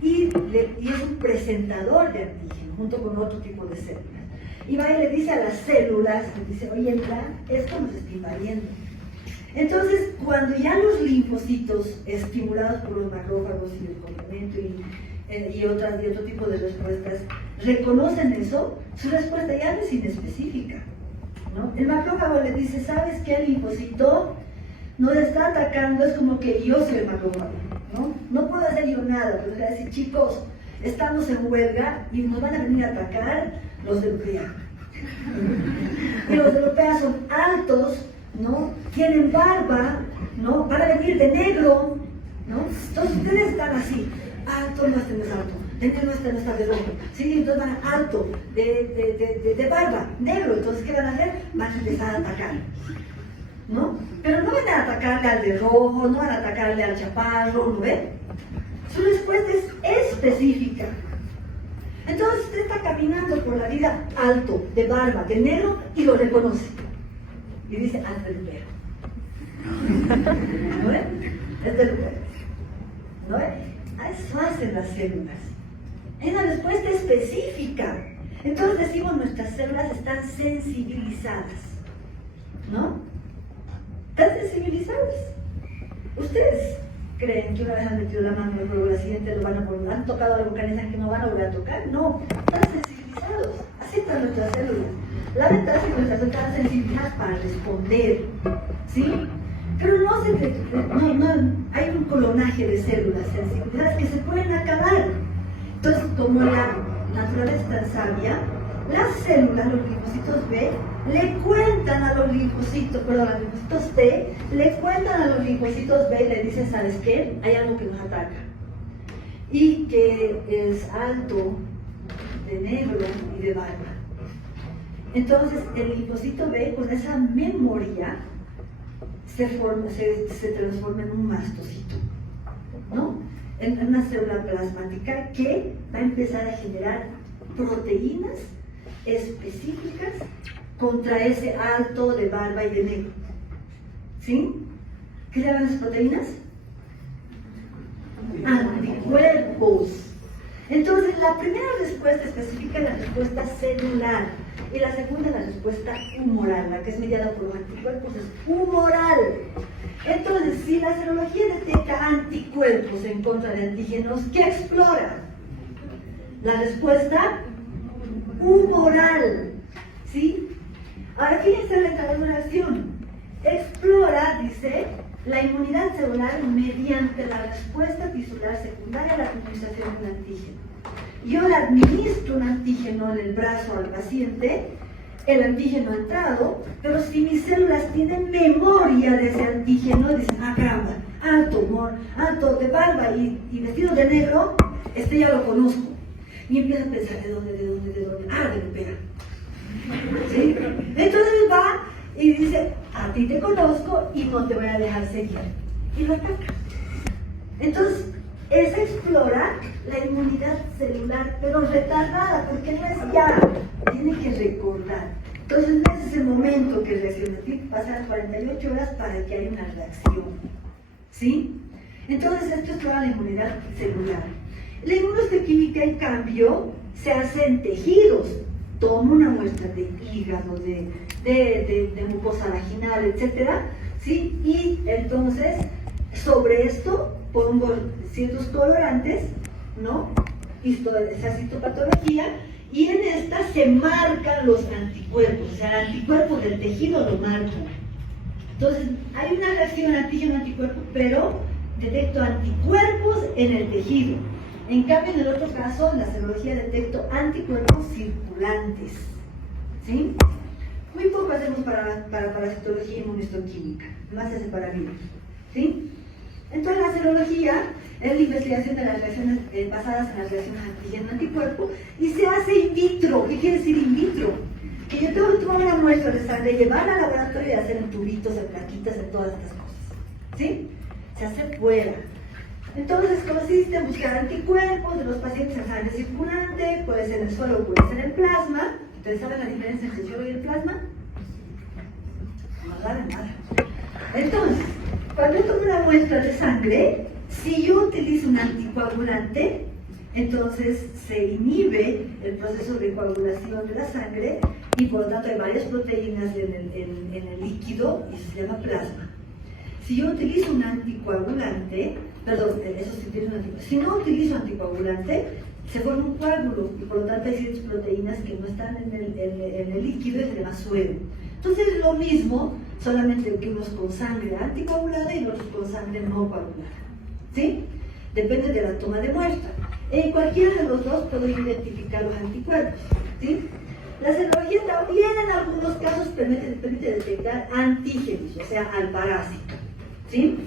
Y es un presentador de antígeno, junto con otro tipo de células. Y va y le dice a las células, le dice, oye, mira, esto nos está invadiendo. Entonces, cuando ya los linfocitos, estimulados por los macrófagos y el complemento y otro tipo de respuestas, reconocen eso, su respuesta ya no es inespecífica, ¿no? El macrófago le dice, ¿sabes qué? El linfocito nos está atacando, es como que yo soy el macrófago, ¿no? No puedo hacer yo nada, pero voy a decir, chicos, estamos en huelga y nos van a venir a atacar los de Europea. Y los de Europea son altos, ¿no? Tienen barba, ¿no? Van a venir de negro, ¿no? Entonces ustedes están así, alto, no estén alto, de negro no está de rojo, sí, entonces van a alto, de barba, negro, entonces ¿qué van a hacer? Van a empezar a atacar, ¿no? Pero no van a atacarle al de rojo, no van a atacarle al chaparro, ¿no ven? Su respuesta es específica. Entonces usted está caminando por la vida alto, de barba, de negro, y lo reconoce. Y dice, haz del perro. ¿No es? Es del perro. ¿No es? Eso hacen las células. Es una respuesta específica. Entonces decimos, nuestras células están sensibilizadas. ¿No? Están sensibilizadas. Ustedes creen que una vez han metido la mano en el juego, la siguiente lo van a volver, han tocado algo que piensan que no van a volver a tocar. No, están sensibilizados. Así están nuestras células. La ventaja es que nuestras células están sensibilizadas para responder, ¿sí? Pero no hay un clonaje de células sensibilizadas que se pueden acabar. Entonces, como la naturaleza es tan sabia, las células, los linfocitos B, le cuentan a los linfocitos T, le cuentan a los linfocitos B y le dicen, ¿sabes qué? Hay algo que nos ataca. Y que es alto, de negro y de barba. Entonces, el linfocito B, con esa memoria, se transforma en un mastocito, ¿no? En una célula plasmática que va a empezar a generar proteínas específicas contra ese alto de barba y de negro. ¿Sí? ¿Qué se llaman esas proteínas? Anticuerpos. Entonces, la primera respuesta específica es la respuesta celular y la segunda es la respuesta humoral, la que es mediada por los anticuerpos es humoral. Entonces, si la serología detecta anticuerpos en contra de antígenos, ¿qué explora? La respuesta humoral. ¿Sí? Ahora, fíjense la encadrenación. Explora, dice, la inmunidad celular mediante la respuesta tisular secundaria a la administración de un antígeno. Yo le administro un antígeno en el brazo al paciente, el antígeno ha entrado, pero si mis células tienen memoria de ese antígeno, dicen, ah, caramba, alto de barba y vestido de negro, este ya lo conozco. Y empieza a pensar, ¿de dónde? Ah, de Europea. ¿Sí? Entonces va y dice, a ti te conozco y no te voy a dejar seguir. Y lo ataca. Entonces, Esa explora la inmunidad celular, pero retardada, porque no es ya, tiene que recordar. Entonces no es ese momento que reacciona, tiene que pasar 48 horas para que haya una reacción, ¿sí? Entonces esto explora la inmunidad celular. La inmunohistoquímica, en cambio, se hace en tejidos. Tomo una muestra de hígado, de mucosa vaginal, etcétera, ¿sí? Y entonces, sobre esto pongo ciertos colorantes, ¿no? Esa histopatología, y en esta se marcan los anticuerpos, o sea, el anticuerpo del tejido lo marcan. Entonces, hay una reacción antígeno-anticuerpo, pero detecto anticuerpos en el tejido. En cambio, en el otro caso, en la serología detecto anticuerpos circulantes, ¿sí? Muy poco hacemos para parasitología y inmunohistoquímica, más se hace para virus, ¿sí? Entonces, la serología es la investigación de las reacciones basadas en las reacciones antígeno-anticuerpo y se hace in vitro. ¿Qué quiere decir in vitro? Que yo tengo que tomar una muestra de sangre, llevarla al laboratorio y hacer en tubitos, en plaquitas, en todas estas cosas, ¿sí? Se hace fuera. Entonces consiste en buscar anticuerpos de los pacientes en sangre circulante, puede ser en el suelo, puede ser en plasma. ¿Ustedes saben la diferencia entre el suelo y el plasma? No saben nada. Entonces, cuando yo tomo una muestra de sangre, si yo utilizo un anticoagulante, entonces se inhibe el proceso de coagulación de la sangre y por lo tanto hay varias proteínas en el líquido y se llama plasma. Si yo utilizo un anticoagulante, si no utilizo anticoagulante, se forma un coágulo y por lo tanto hay ciertas proteínas que no están en el líquido y se llama suero. Entonces es lo mismo, solamente que unos con sangre anticoagulada y otros con sangre no coagulada, ¿sí? Depende de la toma de muestra. En cualquiera de los dos puedo identificar los anticuerpos, ¿sí? La serología también en algunos casos permite detectar antígenos, o sea, al parásito, ¿sí?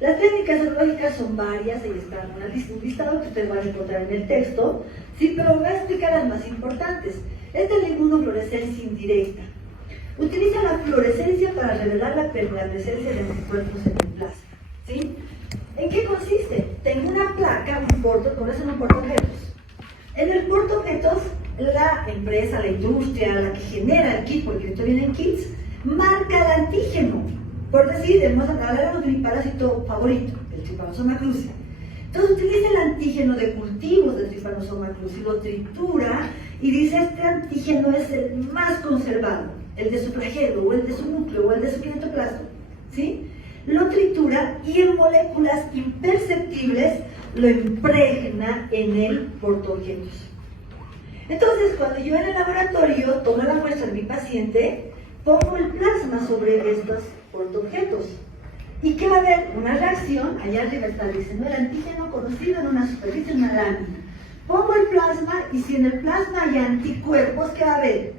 Las técnicas serológicas son varias, ahí están un listado que ustedes van a encontrar en el texto, sí, pero voy a explicar las más importantes. Esta es la inmunofluorescencia indirecta. Utiliza la fluorescencia para revelar la presencia de anticuerpos en el plasma, ¿sí? ¿En qué consiste? Tengo una placa, un portaobjetos. En el portaobjetos, la empresa, la industria, la que genera el kit, porque esto viene en kits, marca el antígeno. Por decir, hablamos de mi parásito favorito, el Trypanosoma cruzi. Entonces utiliza el antígeno de cultivos del Trypanosoma cruzi, lo tritura y dice este antígeno es el más conservado, el de su flagelo, o el de su núcleo, o el de su kinetoplasma, ¿sí? Lo tritura y en moléculas imperceptibles lo impregna en el portaobjetos. Entonces, cuando yo en el laboratorio tomo la muestra de mi paciente, pongo el plasma sobre estos portaobjetos. ¿Y qué va a haber? Una reacción, allá arriba está diciendo el antígeno conocido en una superficie, en una lámina. Pongo el plasma y si en el plasma hay anticuerpos, ¿qué va a haber?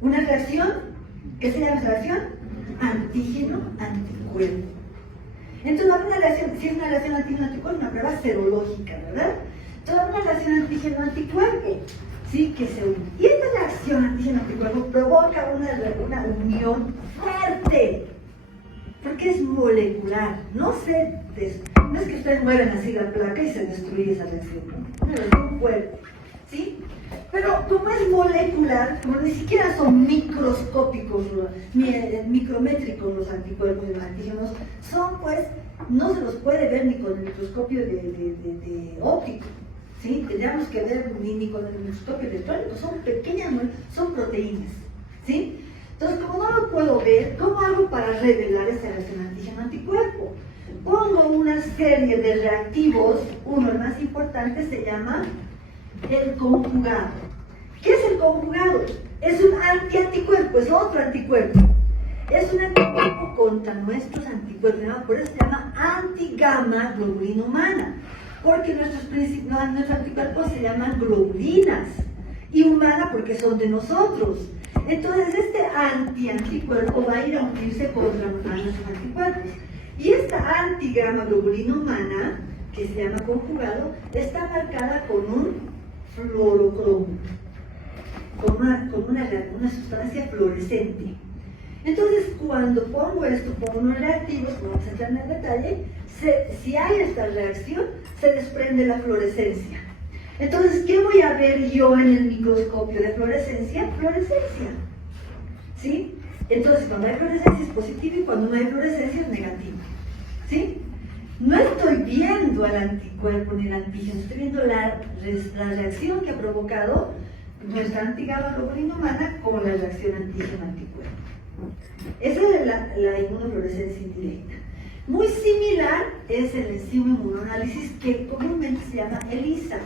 Una reacción, ¿qué se llama esa reacción? Antígeno-anticuerpo. Entonces, una reacción, si es una reacción antígeno-anticuerpo, una prueba serológica, ¿verdad? Toda una reacción antígeno-anticuerpo, ¿sí? Que se une. Y esta reacción antígeno-anticuerpo provoca una unión fuerte, porque es molecular. No es que ustedes mueven así la placa y se destruye esa reacción, ¿no? Una reacción fuerte, ¿sí? Pero como es molecular, como ni siquiera son microscópicos, micrométricos los anticuerpos y los antígenos, son pues, no se los puede ver ni con el microscopio de óptico, ¿sí? Tendríamos que ver ni con el microscopio electrónico, son pequeñas, son proteínas, ¿sí? Entonces, como no lo puedo ver, ¿cómo hago para revelar esa reacción antígeno-anticuerpo? Pongo una serie de reactivos, uno, el más importante, se llama el conjugado. ¿Qué es el conjugado? Es un anticuerpo, es otro anticuerpo. Es un anticuerpo contra nuestros anticuerpos, por eso se llama antigamma globulina humana, porque nuestros anticuerpos se llaman globulinas, y humana porque son de nosotros. Entonces este anticuerpo va a ir a unirse contra nuestros anticuerpos. Y esta antigamma globulina humana, que se llama conjugado, está marcada con un fluorocromo, con una sustancia fluorescente. Entonces, cuando pongo esto, pongo unos reactivos, como vamos a entrar en el detalle, si hay esta reacción, se desprende la fluorescencia. Entonces, ¿qué voy a ver yo en el microscopio de fluorescencia? Fluorescencia. ¿Sí? Entonces, cuando hay fluorescencia es positivo y cuando no hay fluorescencia es negativo. ¿Sí? No estoy viendo al anticuerpo ni el antígeno, estoy viendo la reacción que ha provocado nuestra antigama globulina humana con la reacción antígeno-anticuerpo. Esa es la inmunofluorescencia indirecta. Muy similar es el enzima inmunoanálisis que comúnmente se llama ELISA.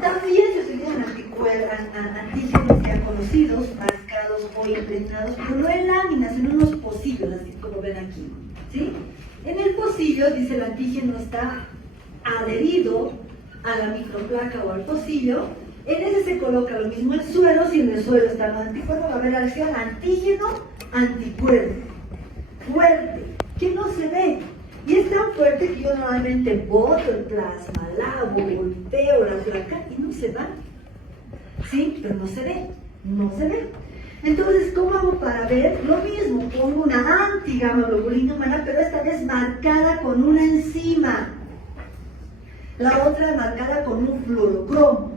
También se utilizan antígenos ya conocidos, marcados o impregnados, pero no en láminas, sino en unos pocillos, así como ven aquí. ¿Sí? En el pocillo, dice, el antígeno está adherido a la microplaca o al pocillo. En ese se coloca lo mismo el suero. Si en el suero están los anticuerpos, va a haber la reacción antígeno-anticuerpo. Fuerte, que no se ve. Y es tan fuerte que yo normalmente boto el plasma, lavo, golpeo la placa y no se va. ¿Sí? Pero no se ve. No se ve. Entonces, ¿cómo hago para ver? Lo mismo, pongo una antigama globulina humana, pero esta vez marcada con una enzima. La otra marcada con un fluorocromo.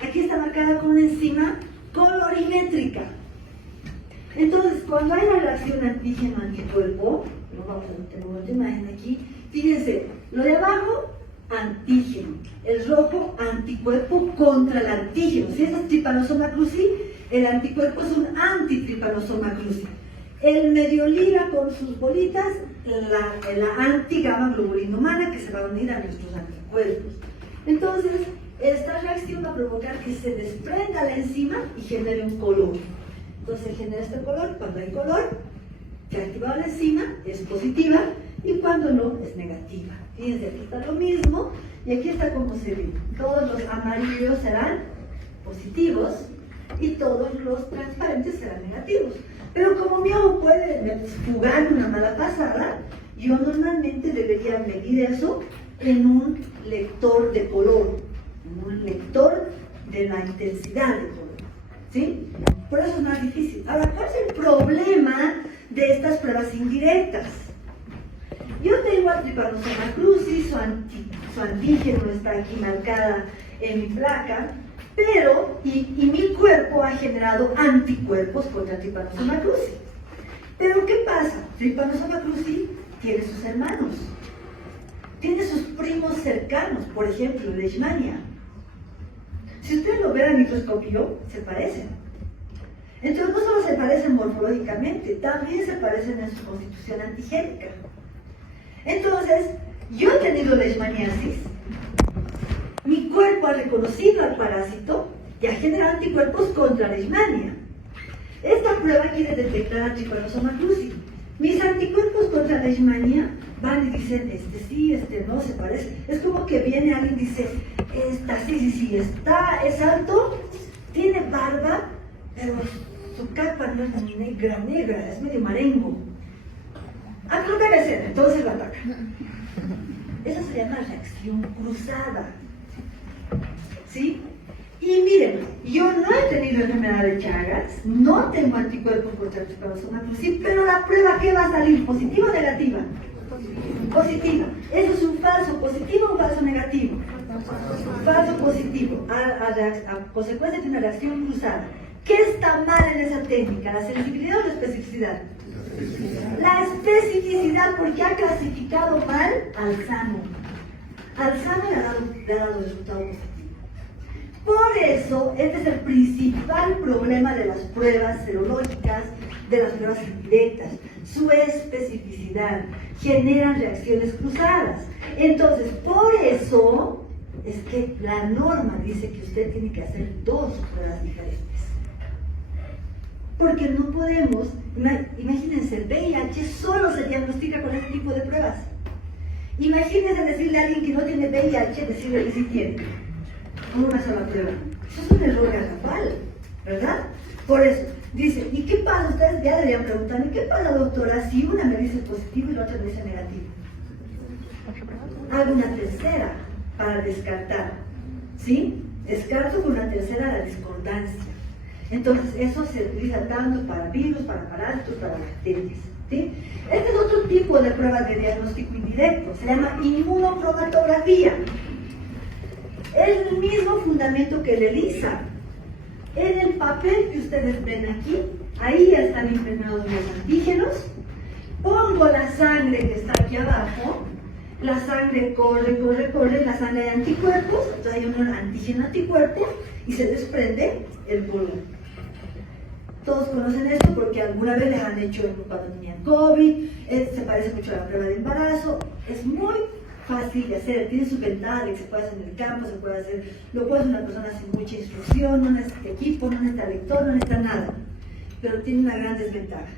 Aquí está marcada con una enzima colorimétrica. Entonces, cuando hay la reacción antígeno-anticuerpo, tenemos otra imagen aquí, fíjense, lo de abajo, antígeno, el rojo, anticuerpo contra el antígeno. Si es Trypanosoma cruzi, el anticuerpo es un anti-Trypanosoma cruzi. El medio lila con sus bolitas, la antigama globulina humana que se va a unir a nuestros anticuerpos. Entonces, esta reacción va a provocar que se desprenda la enzima y genere un color. Entonces genera este color. Cuando hay color, que ha activado la enzima, es positiva, y cuando no, es negativa. Fíjense, aquí está lo mismo, y aquí está como se ve. Todos los amarillos serán positivos, y todos los transparentes serán negativos. Pero como mi ojo puede jugar una mala pasada, yo normalmente debería medir eso en un lector de color, en un lector de la intensidad de color. ¿Sí? Por eso es más difícil. Ahora, ¿cuál es el problema de estas pruebas indirectas? Yo tengo a Trypanosoma cruzi, su antígeno está aquí marcada en mi placa, pero, y mi cuerpo ha generado anticuerpos contra Trypanosoma cruzi. Pero, ¿qué pasa? Trypanosoma cruzi tiene sus hermanos, tiene sus primos cercanos, por ejemplo, Leishmania. Si ustedes lo ven al microscopio, se parecen. Entonces, no solo se parecen morfológicamente, también se parecen en su constitución antigénica. Entonces, yo he tenido leishmaniasis, mi cuerpo ha reconocido al parásito y ha generado anticuerpos contra la leishmania. Esta prueba quiere detectar a Trypanosoma cruzi. Mis anticuerpos contra la leishmania van y dicen, este sí, este no, se parece. Es como que viene alguien y dice, sí, es alto, tiene barba, pero su capa no es negra, es medio marengo. Creo que debe ser, entonces lo ataca. Esa se llama reacción cruzada. ¿Sí? Y miren, yo no he tenido enfermedad de Chagas, no tengo anticuerpos contra el Trypanosoma cruzi, pero la prueba, ¿qué va a salir? ¿Positiva o negativa? Positiva. Eso es un falso positivo o un falso negativo. Falso positivo, a consecuencia de una reacción cruzada. ¿Qué está mal en esa técnica? ¿La sensibilidad o la especificidad? La especificidad, porque ha clasificado mal al sano. Al sano le ha dado resultado positivo. Por eso, este es el principal problema de las pruebas serológicas, de las pruebas indirectas. Su especificidad. Generan reacciones cruzadas. Entonces, por eso es que la norma dice que usted tiene que hacer 2 pruebas diferentes. Porque no podemos, imagínense, el VIH solo se diagnostica con este tipo de pruebas. Imagínense decirle a alguien que no tiene VIH, decirle que sí tiene, con una sola prueba. Eso es un error garrafal, ¿verdad? Por eso, dice, ¿y qué pasa? Ustedes ya deberían preguntar, ¿y qué pasa, doctora, si una me dice positivo y la otra me dice negativo? Hago una tercera para descartar, ¿sí? Descarto con una tercera la discordancia. Entonces, eso se utiliza tanto para virus, para parásitos, para bacterias. ¿Sí? Este es otro tipo de pruebas de diagnóstico indirecto, se llama inmunocromatografía. Es el mismo fundamento que el ELISA. En el papel que ustedes ven aquí, ahí están impregnados los antígenos. Pongo la sangre que está aquí abajo, la sangre corre, la sangre de anticuerpos, entonces hay un antígeno-anticuerpo y se desprende el color. Todos conocen esto porque alguna vez les han hecho cuando tenían COVID, se parece mucho a la prueba de embarazo, es muy fácil de hacer, tiene su ventaja de que se puede hacer en el campo, se puede hacer, lo puede hacer una persona sin mucha instrucción, no necesita equipo, no necesita lector, no necesita nada, pero tiene una gran desventaja,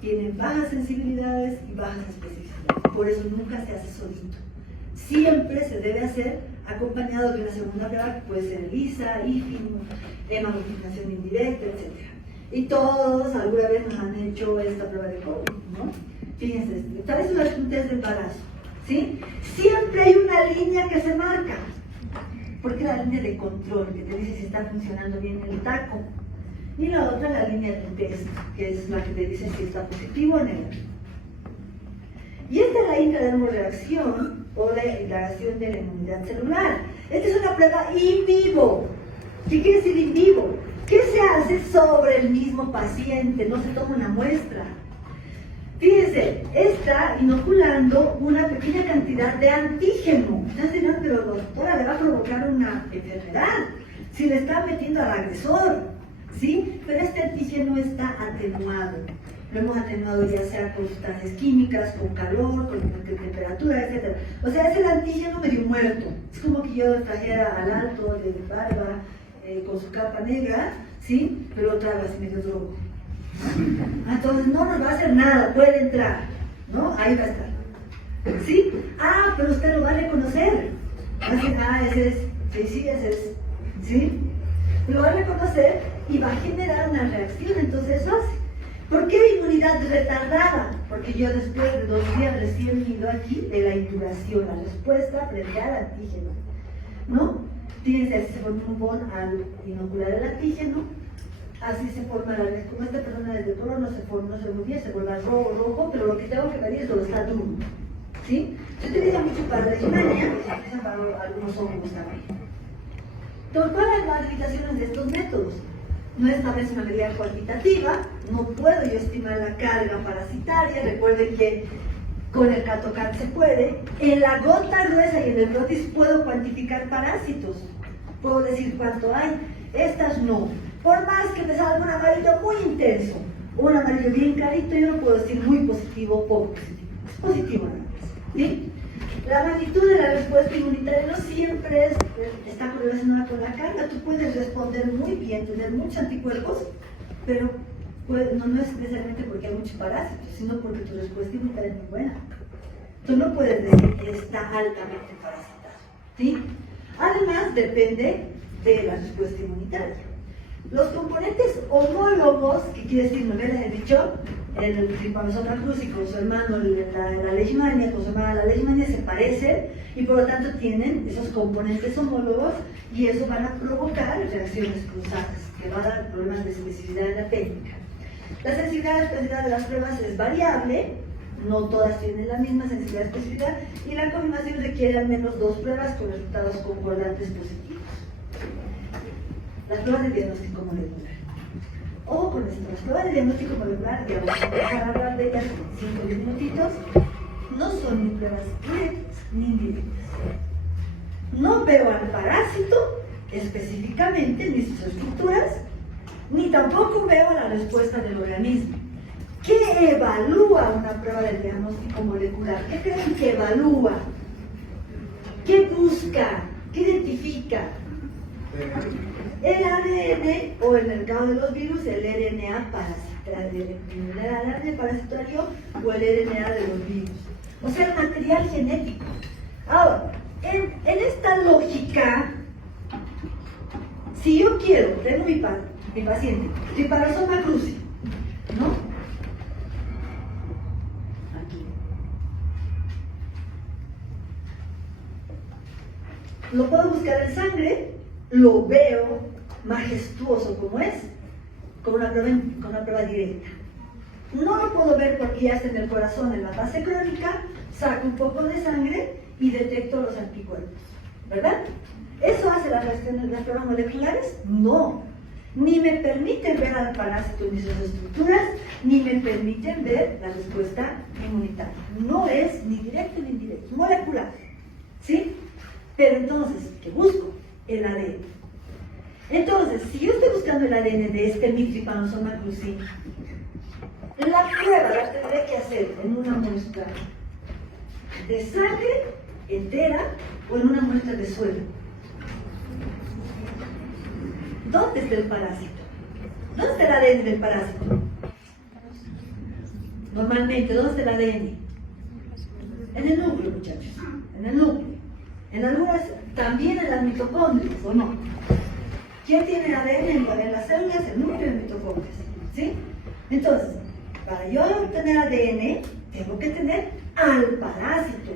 tiene bajas sensibilidades y bajas especificidades, por eso nunca se hace solito, siempre se debe hacer acompañado de una segunda prueba que puede ser ELISA, IFI, hemagglutinación indirecta, etc. Y todos alguna vez nos han hecho esta prueba de COVID, ¿no? Fíjense, tal vez un test de embarazo, ¿sí? Siempre hay una línea que se marca, porque la línea de control, que te dice si está funcionando bien el taco, y la otra la línea de test, que es la que te dice si está positivo o negativo. Y esta es la intradermoreacción o la indagación de la inmunidad celular. Esta es una prueba in vivo. ¿Qué quiere decir in vivo? ¿Qué se hace sobre el mismo paciente? No se toma una muestra. Fíjense, está inoculando una pequeña cantidad de antígeno. Ustedes dirán, pero doctora, le va a provocar una enfermedad si le está metiendo al agresor, ¿sí? Pero este antígeno está atenuado. Lo hemos atenuado ya sea con sustancias químicas, con calor, con temperatura, etc. O sea, es el antígeno medio muerto. Es como que yo trajera al alto de barba, con su capa negra, ¿sí? Pero traigo así medio drogo. Entonces no nos va a hacer nada, puede entrar, ¿no? Ahí va a estar. ¿Sí? Ah, pero usted lo va a reconocer. Va a decir, ese es, sí, ese es, ¿sí? Lo va a reconocer y va a generar una reacción, entonces eso hace. ¿Por qué inmunidad retardada? Porque yo después de 2 días recién ido aquí de la intubación, la respuesta frente al antígeno, ¿no? Fíjense, así se forma un bon al inocular el antígeno, así se forma la vez, como esta persona desde color no se forma, no se muy bien, se vuelve rojo, pero lo que tengo que medir es lo que está duro, ¿sí? Se utiliza mucho para la leishmania, se utiliza para algunos hongos también. Entonces, ¿cuáles son las limitaciones de estos métodos? No establece una medida cuantitativa, no puedo yo estimar la carga parasitaria, recuerden que con el CATOCAT se puede, en la gota gruesa y en el brotis puedo cuantificar parásitos, puedo decir cuánto hay, estas no, por más que me salga un amarillo muy intenso, un amarillo bien clarito, yo no puedo decir muy positivo o poco positivo, es positivo nada más, ¿sí? La magnitud de la respuesta inmunitaria no siempre está relacionada con la carga. Tú puedes responder muy bien, tener muchos anticuerpos, pero no es necesariamente porque hay muchos parásitos, sino porque tu respuesta inmunitaria es muy buena. Tú no puedes decir que está altamente parasitado, ¿sí? Además, depende de la respuesta inmunitaria. Los componentes homólogos, que quiere decir, no les he dicho, el Trypanosoma cruzi con su hermano la leishmania, con su hermana la leishmania se parecen y por lo tanto tienen esos componentes homólogos y eso van a provocar reacciones cruzadas que van a dar problemas de especificidad en la técnica. La sensibilidad y especificidad de las pruebas es variable, no todas tienen la misma sensibilidad y especificidad y la confirmación requiere al menos 2 pruebas con resultados concordantes positivos. Las pruebas de diagnóstico molecular. Ojo con esto, las pruebas de diagnóstico molecular, digamos, vamos a hablar de ellas en 5 o 10 minutitos, no son ni pruebas directas ni indirectas. No veo al parásito específicamente, ni sus estructuras, ni tampoco veo la respuesta del organismo. ¿Qué evalúa una prueba de diagnóstico molecular? ¿Qué creen que evalúa? ¿Qué busca? ¿Qué identifica? El ADN, o en el caso de los virus, el RNA parasitario o el RNA de los virus. O sea, el material genético. Ahora, en esta lógica, si yo quiero, tengo mi paciente, Trypanosoma cruzi, ¿no? Aquí. Lo puedo buscar en sangre, lo veo majestuoso como es, con una prueba directa. No lo puedo ver porque ya está en el corazón, en la fase crónica, saco un poco de sangre y detecto los anticuerpos, ¿verdad? ¿Eso hace las pruebas moleculares? No. Ni me permiten ver al parásito ni sus estructuras, ni me permiten ver la respuesta inmunitaria. No es ni directo ni indirecto, es molecular. ¿Sí? Pero entonces, ¿qué busco? El ADN. Entonces, si yo estoy buscando el ADN de este Trypanosoma cruzi, la prueba la tendré que hacer en una muestra de sangre entera o en una muestra de suelo. ¿Dónde está el parásito? ¿Dónde está el ADN del parásito? Normalmente, ¿dónde está el ADN? En el núcleo, muchachos. En el núcleo. En algunas, también en las mitocondrias, ¿o no? ¿Quién tiene ADN en las células? El núcleo de mitocondrias. ¿Sí? Entonces, para yo obtener ADN, tengo que tener al parásito.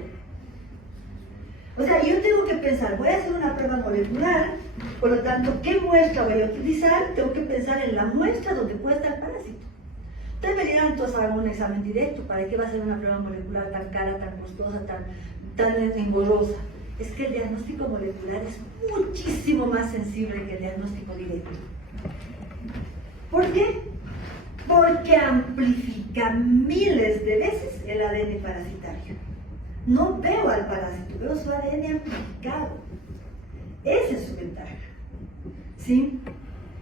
O sea, yo tengo que pensar, voy a hacer una prueba molecular, por lo tanto, ¿qué muestra voy a utilizar? Tengo que pensar en la muestra donde puede estar el parásito. Ustedes me dirán, entonces hago un examen directo, ¿para qué va a ser una prueba molecular tan cara, tan costosa, tan engorrosa? Es que el diagnóstico molecular es muchísimo más sensible que el diagnóstico directo. ¿Por qué? Porque amplifica miles de veces el ADN parasitario. No veo al parásito, veo su ADN amplificado. Esa es su ventaja. ¿Sí?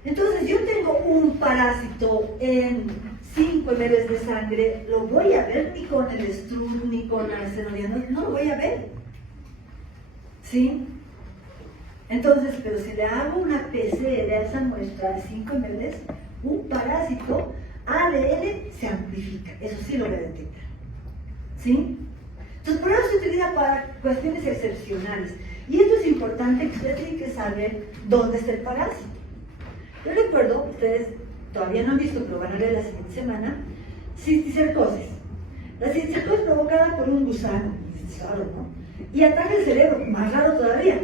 Entonces, yo tengo un parásito en 5 ml de sangre, ¿lo voy a ver ni con el Strub ni con la Arsenodiano? No lo voy a ver. ¿Sí? Entonces, pero si le hago una PCR a esa muestra de 5 ml, un parásito, ADN se amplifica. Eso sí lo voy a detectar. ¿Sí? Entonces, por eso se utiliza para cuestiones excepcionales. Y esto es importante, que ustedes tienen que saber dónde está el parásito. Yo recuerdo, ustedes todavía no han visto, pero van a ver la siguiente semana, cisticercosis. La cisticercosis es provocada por un gusano, es raro, ¿no? Y ataca el cerebro, más raro todavía.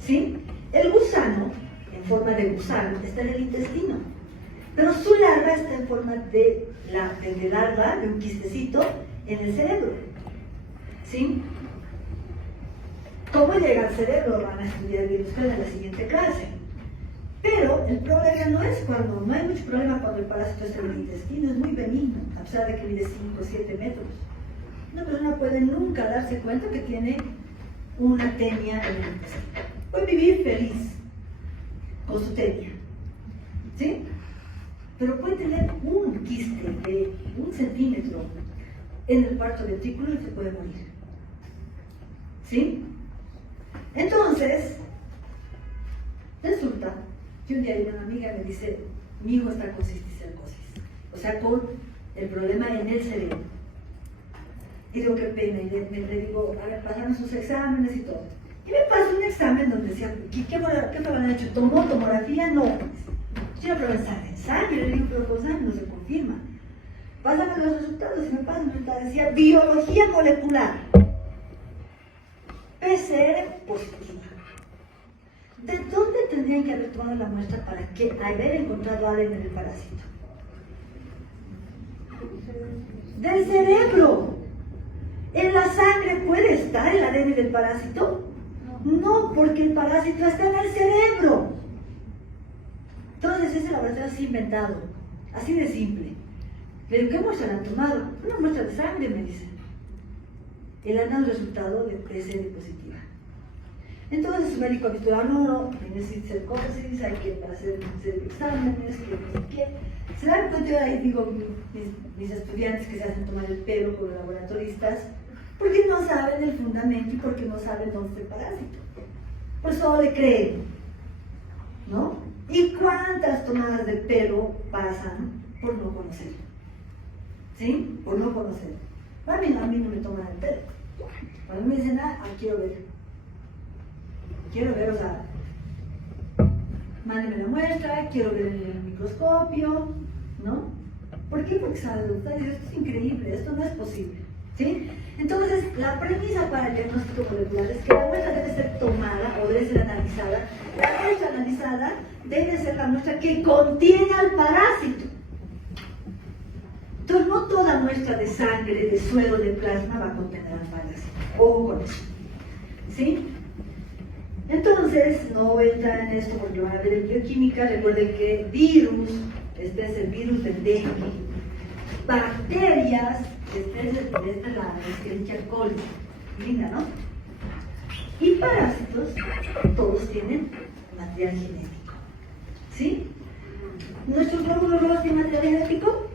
¿Sí? El gusano, en forma de gusano, está en el intestino. Pero su larva está en forma de larva, de un quistecito, en el cerebro. ¿Sí? ¿Cómo llega al cerebro? Van a estudiar bien ustedes en la siguiente clase. Pero el problema no es cuando, no hay mucho problema cuando el parásito está en el intestino, es muy benigno, a pesar de que mide 5 o 7 metros. Una persona puede nunca darse cuenta que tiene una tenia en el intestino. Puede vivir feliz con su tenia. ¿Sí? Pero puede tener un quiste de 1 centímetro en el cuarto ventrículo y se puede morir. ¿Sí? Entonces, resulta que un día una amiga me dice, mi hijo está con cisticercosis, o sea, con el problema en el cerebro. Y digo, qué pena, y le digo, a ver, pasaron sus exámenes y todo. Y me pasó un examen donde decía, ¿qué prueba han hecho? ¿Tomografía? No. Yo prueba en sangre, le digo, pero con sangre no se confirma. Pásame los resultados, y me pasan los resultados, decía, biología molecular. PCR positiva. ¿De dónde tendrían que haber tomado la muestra para que haber encontrado ADN del parásito? Del cerebro. ¿En la sangre puede estar el ADN del parásito? No, porque el parásito está en el cerebro. Entonces ese laboratorio se ha inventado, así de simple. Le digo, ¿qué muestra le han tomado? Una muestra de sangre, me dicen. Y le han dado el resultado de PCR positiva. Entonces su médico habitual, no, tienes cisticercosis, hay que hacer una serie de exámenes, que no sé qué. Se dan cuenta, yo ahí digo, mis estudiantes que se hacen tomar el pelo con los laboratoristas, porque no saben el fundamento y porque no saben dónde está el parásito. Pues solo le creen, ¿no? ¿Y cuántas tomadas de pelo pasan por no conocerlo? ¿Sí? Por no conocerlo. A mí no me toman el pelo. Cuando me dicen, quiero ver. Quiero ver, o sea, mándeme la muestra, quiero ver el microscopio, ¿no? ¿Por qué? Porque saben, esto es increíble, esto no es posible. ¿Sí? Entonces, la premisa para el diagnóstico molecular es que la muestra debe ser tomada o debe ser analizada. La muestra analizada debe ser la muestra que contiene al parásito. Entonces, no toda muestra de sangre, de suero, de plasma va a contener al parásito. Ojo con eso. ¿Sí? Entonces, no voy a entrar en esto porque van a ver en bioquímica. Recuerden que virus, este es el virus del dengue, bacterias, esta es la Escherichia coli, linda, ¿no? Y parásitos, todos tienen material genético. ¿Sí? ¿Nuestros glóbulos rojos tienen material genético?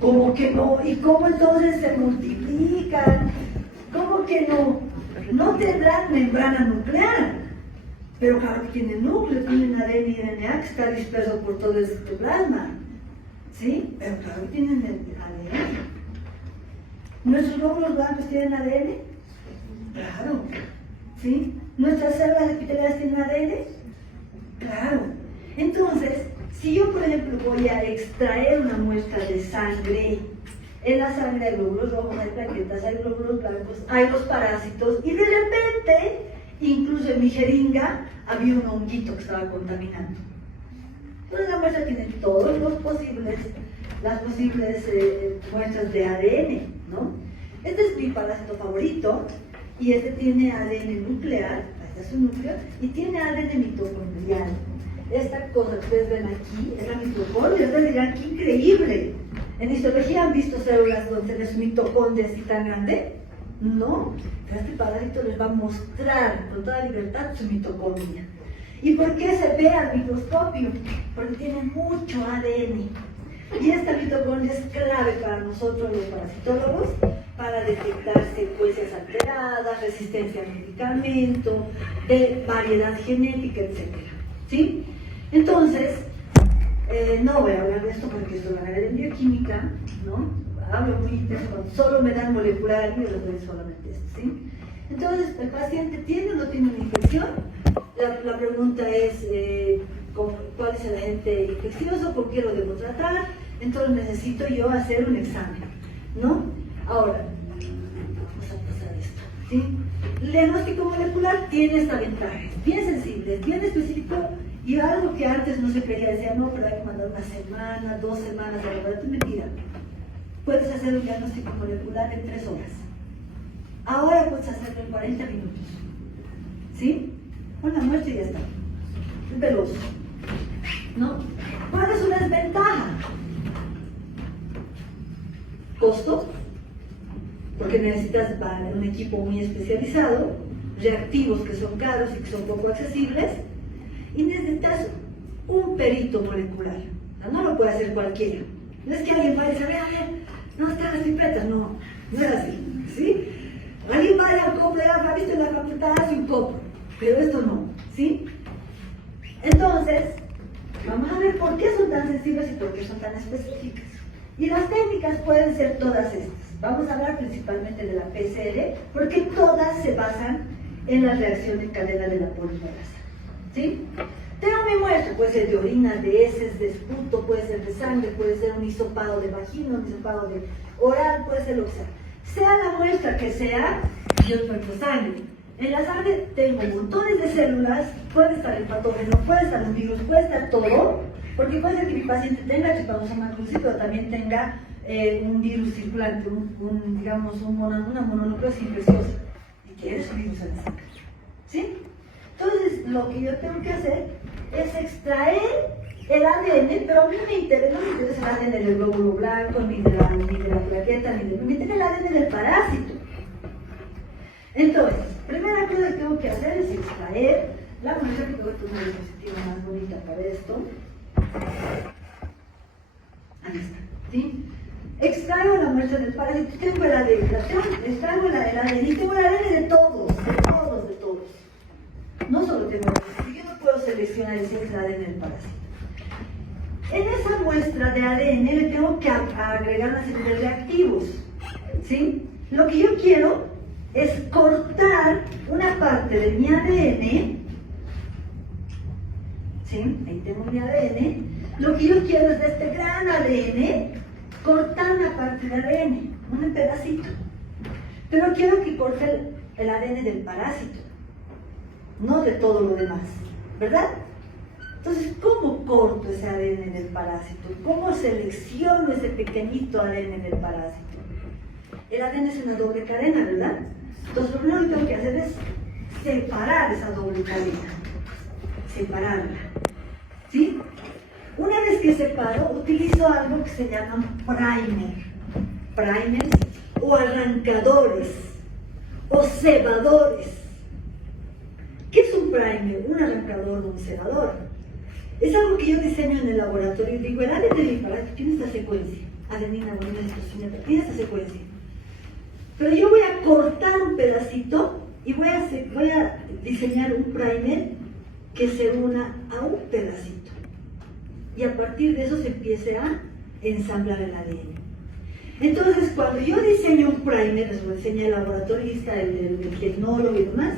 ¿Cómo que no? ¿Y cómo entonces se multiplican? ¿Cómo que no? No tendrán membrana nuclear, pero claro que tienen núcleo, tienen ADN y RNA que está disperso por todo el citoplasma. ¿Sí? Pero claro que tienen ADN. ¿Nuestros glóbulos blancos tienen ADN? Claro. ¿Sí? ¿Nuestras células epiteliales tienen ADN? Claro. Entonces, si yo, por ejemplo, voy a extraer una muestra de sangre, en la sangre hay glóbulos rojos, hay plaquetas, hay glóbulos blancos, hay los parásitos, y de repente, incluso en mi jeringa, había un honguito que estaba contaminando. Entonces la muestra tiene todas las posibles muestras de ADN, ¿no? Este es mi parásito favorito, y este tiene ADN nuclear, este es su núcleo, y tiene ADN mitocondrial. Esta cosa que ustedes ven aquí es la mitocondria. Ustedes dirán, ¡qué increíble! ¿En histología han visto células donde es mitocondria así tan grande? No, pero este parásito les va a mostrar con toda libertad su mitocondria. ¿Y por qué se ve al microscopio? Porque tiene mucho ADN. Y esta mitocondria es clave para nosotros los parasitólogos para detectar secuencias alteradas, resistencia al medicamento, de variedad genética, etc. ¿Sí? Entonces, no voy a hablar de esto porque esto lo van a ver en bioquímica, ¿no? Hablo muy intenso, cuando solo me dan molecular aquí, yo les doy solamente esto, ¿sí? Entonces, ¿el paciente tiene o no tiene una infección? La pregunta es, ¿cuál es el agente infeccioso? ¿Por qué lo debo tratar? Entonces necesito yo hacer un examen, ¿no? Ahora, vamos a pasar esto, ¿sí? El diagnóstico molecular tiene esta ventaja, es bien sensible, es bien específico, y algo que antes no se quería, decía, no, pero hay que mandar una semana, 2 semanas de laboratorio. Mentira. Puedes hacer un diagnóstico molecular en 3 horas. Ahora puedes hacerlo en 40 minutos. ¿Sí? Una muestra y ya está. Es veloz. ¿No? ¿Cuál es una desventaja? Costo, porque necesitas un equipo muy especializado, reactivos que son caros y que son poco accesibles, y necesitas un perito molecular. No lo puede hacer cualquiera. No es que alguien vaya y diga, a ver, no están las pipetas, no es así, ¿sí? Alguien vaya a comprar, visto en la facultad, hace un poco, pero esto no, ¿sí? Entonces, vamos a ver por qué son tan sensibles y por qué son tan específicas. Y las técnicas pueden ser todas estas. Vamos a hablar principalmente de la PCR, porque todas se basan en la reacción en cadena de la polimerasa. ¿Sí? Tengo mi muestra, puede ser de orina, de heces, de esputo, puede ser de sangre, puede ser un hisopado de vagina, un hisopado de oral, puede ser lo que sea. Sea la muestra que sea, yo encuentro sangre. En la sangre tengo montones de células, puede estar el patógeno, puede estar un virus, puede estar todo, porque puede ser que mi paciente tenga Trypanosoma cruzi, pero también tenga un virus circulante, una mononucleosis infecciosa. ¿Y qué es un virus en la sangre? ¿Sí? Entonces, lo que yo tengo que hacer es extraer el ADN, pero a mí no me interesa el ADN del glóbulo blanco, ni de la plaqueta, me interesa el ADN del parásito. Entonces, primera cosa que tengo que hacer es extraer la muestra, que tengo una diapositiva más bonita para esto. Ahí está, ¿sí? Extraigo la muestra del parásito, tengo el ADN, extraigo el ADN y tengo el ADN de todos. No solo tengo el ADN, yo no puedo seleccionar el ADN del parásito. En esa muestra de ADN le tengo que agregar una serie de reactivos, ¿sí? Lo que yo quiero es cortar una parte de mi ADN, ¿sí? Ahí tengo mi ADN. Lo que yo quiero es de este gran ADN, cortar una parte de ADN. un pedacito. Pero quiero que corte el ADN del parásito, no de todo lo demás, ¿verdad? Entonces, ¿cómo corto ese ADN del parásito? ¿Cómo selecciono ese pequeñito ADN del parásito? El ADN es una doble cadena, ¿verdad? Entonces, lo primero que tengo que hacer es separar esa doble cadena. Separarla. ¿Sí? Una vez que separo, utilizo algo que se llama primers o arrancadores o cebadores. ¿Qué es un primer? Un arrancador o un cebador. Es algo que yo diseño en el laboratorio y digo, el ADN de mi parásito tiene esta secuencia. Adenina, guanina, citosina, tiene esta secuencia. Pero yo voy a cortar un pedacito y voy a diseñar un primer que se una a un pedacito. Y a partir de eso se empiece a ensamblar el ADN. Entonces, cuando yo diseño un primer, eso lo diseña el laboratorista, el tecnólogo y demás,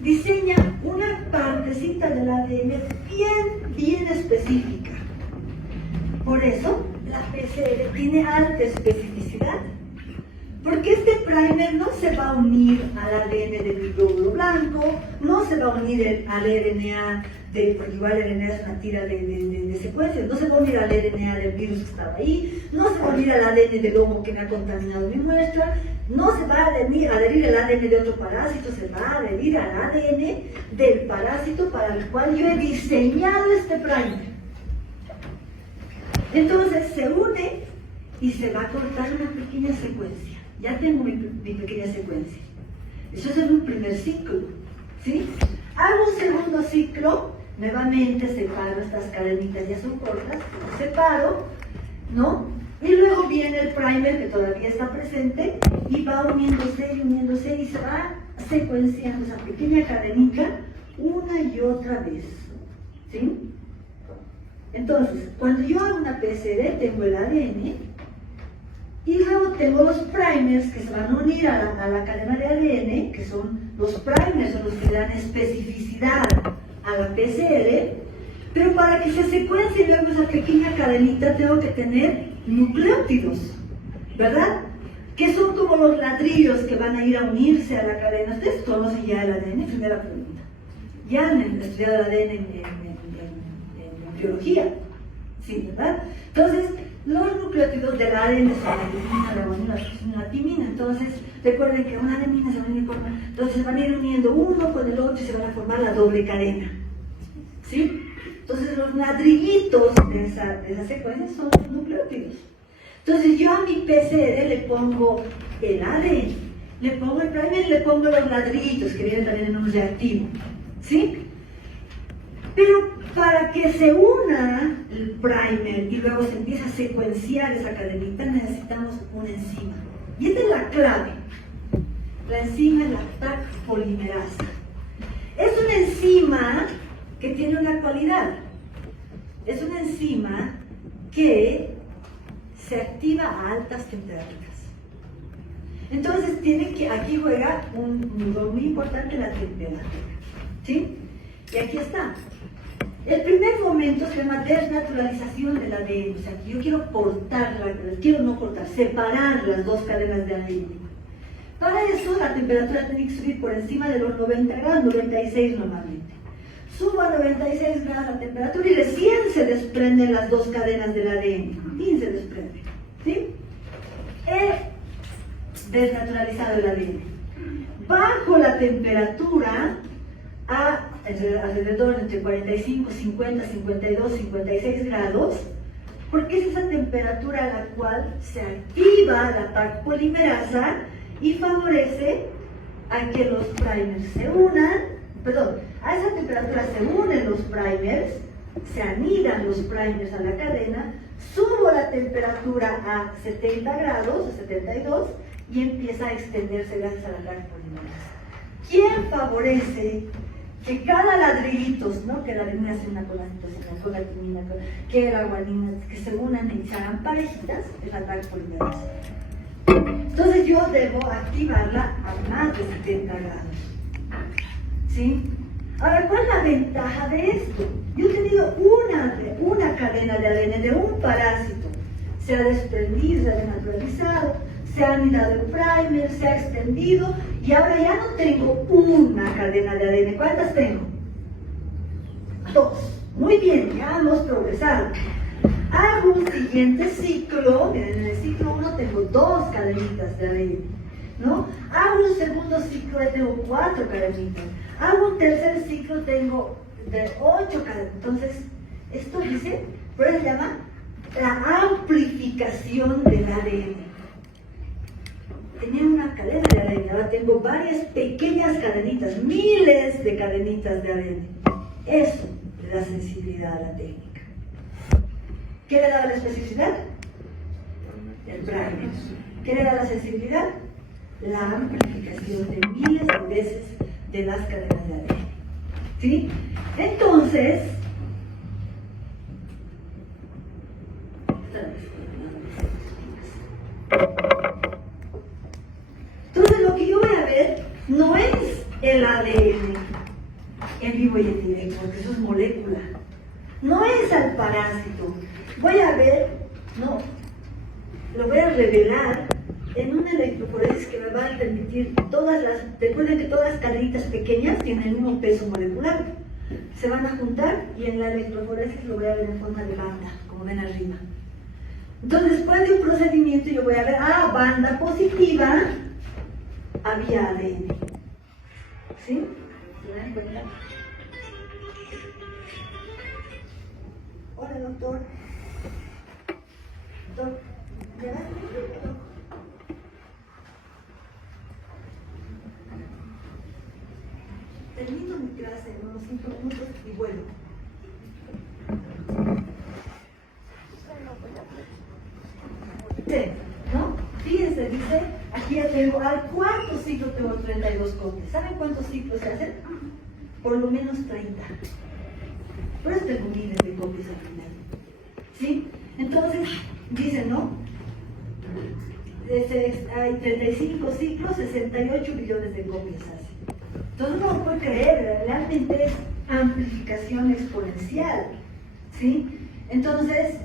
diseña una partecita del ADN bien específica. Por eso, la PCR tiene alta especificidad. Porque este primer no se va a unir al ADN del glóbulo blanco, no se va a unir al RNA, porque igual el RNA es una tira de secuencias, no se va a unir al RNA del virus que estaba ahí, no se va a unir al ADN del hongo que me ha contaminado mi muestra, no se va a adherir al ADN de otro parásito, se va a adherir al ADN del parásito para el cual yo he diseñado este primer. Entonces se une y se va a cortar una pequeña secuencia. Ya tengo mi pequeña secuencia. Eso es en un primer ciclo, ¿sí? Hago un segundo ciclo, nuevamente separo estas cadenitas, ya son cortas, separo, ¿no? Y luego viene el primer que todavía está presente y va uniéndose y se va secuenciando esa pequeña cadenita una y otra vez, ¿sí? Entonces, cuando yo hago una PCR, tengo el ADN. Y luego tengo los primers que se van a unir a la cadena de ADN, que son los primers, son los que dan especificidad a la PCR, pero para que se secuencie luego esa pequeña cadenita tengo que tener nucleótidos, ¿verdad? Que son como los ladrillos que van a ir a unirse a la cadena. Ustedes conocen ya el ADN, primera pregunta. Ya han estudiado el ADN en biología, ¿sí, verdad? Entonces, los nucleótidos del ADN son la adenina, la guanina, la timina. Entonces, recuerden que una adenina se van a ir formando, entonces se van a ir uniendo uno con el otro y se van a formar la doble cadena. ¿Sí? Entonces, los ladrillitos de esa secuencia son los nucleótidos. Entonces, yo a mi PCR le pongo el ADN, le pongo el primer y le pongo los ladrillitos que vienen también en un reactivo. ¿Sí? Pero para que se una el primer y luego se empiece a secuenciar esa cadenita, necesitamos una enzima. Y esta es la clave. La enzima es la TAC polimerasa. Es una enzima que tiene una cualidad. Es una enzima que se activa a altas temperaturas. Entonces, aquí juega un rol muy importante la temperatura. ¿Sí? Y aquí está. El primer momento se llama desnaturalización del ADN. O sea, que yo quiero separar las dos cadenas de ADN. Para eso, la temperatura tiene que subir por encima de los 90 grados, 96 normalmente. Subo a 96 grados la temperatura y recién se desprenden las dos cadenas del ADN. Y se desprende. ¿Sí? He desnaturalizado el ADN. Bajo la temperatura alrededor entre 45, 50, 52, 56 grados, porque es esa temperatura a la cual se activa la TAC polimerasa y favorece a que los primers se unan, a esa temperatura se unen los primers, se anidan los primers a la cadena, subo la temperatura a 70 grados, a 72, y empieza a extenderse gracias a la TAC polimerasa. ¿Quién favorece que cada ladrillito, ¿no? Que la adenina se una con la citosina, con la timina, que la guanina, que se unan y se hagan parejitas, es la TAC polimerasa. Entonces yo debo activarla a más de 70 grados. ¿Sí? Ahora, ¿cuál es la ventaja de esto? Yo he tenido una cadena de ADN de un parásito, se ha desprendido, se ha desnaturalizado, se ha anidado el primer, se ha extendido y ahora ya no tengo una cadena de ADN. ¿Cuántas tengo? 2. Muy bien, ya hemos progresado. Hago un siguiente ciclo, miren, en el ciclo 1 tengo 2 cadenitas de ADN, ¿no? Hago un segundo ciclo y tengo 4 cadenitas. Hago un tercer ciclo, tengo de 8 cadenitas. Entonces, esto dice, por eso se llama la amplificación del ADN. Tenía una cadena de ADN, ahora tengo varias pequeñas cadenitas, miles de cadenitas de ADN. Eso le da sensibilidad a la técnica. ¿Qué le da la especificidad? El primer. ¿Qué le da la sensibilidad? La amplificación de miles de veces de las cadenas de ADN. ¿Sí? Entonces, lo que yo voy a ver no es el ADN en vivo y en directo, porque eso es molécula. No es al parásito. Voy a ver, no, lo voy a revelar en una electroforesis que me va a permitir recuerden que todas las cadenitas pequeñas tienen el mismo peso molecular. Se van a juntar y en la electroforesis lo voy a ver en forma de banda, como ven arriba. Entonces, después de un procedimiento yo voy a ver, banda positiva, había ADN. ¿Sí? ¿Se dan cuenta? Hola, doctor. Doctor, ¿ya vas? Termino mi clase en unos 5 minutos y vuelvo. ¿No? Fíjense, dice, aquí ya tengo, al cuarto ciclo tengo 32 copias. ¿Saben cuántos ciclos se hacen? Por lo menos 30. Por eso tengo miles de copias al final. ¿Sí? Entonces, dicen, ¿no? Hay 35 ciclos, 68 billones de copias hacen. Entonces no lo puede creer, realmente es amplificación exponencial. ¿Sí? Entonces,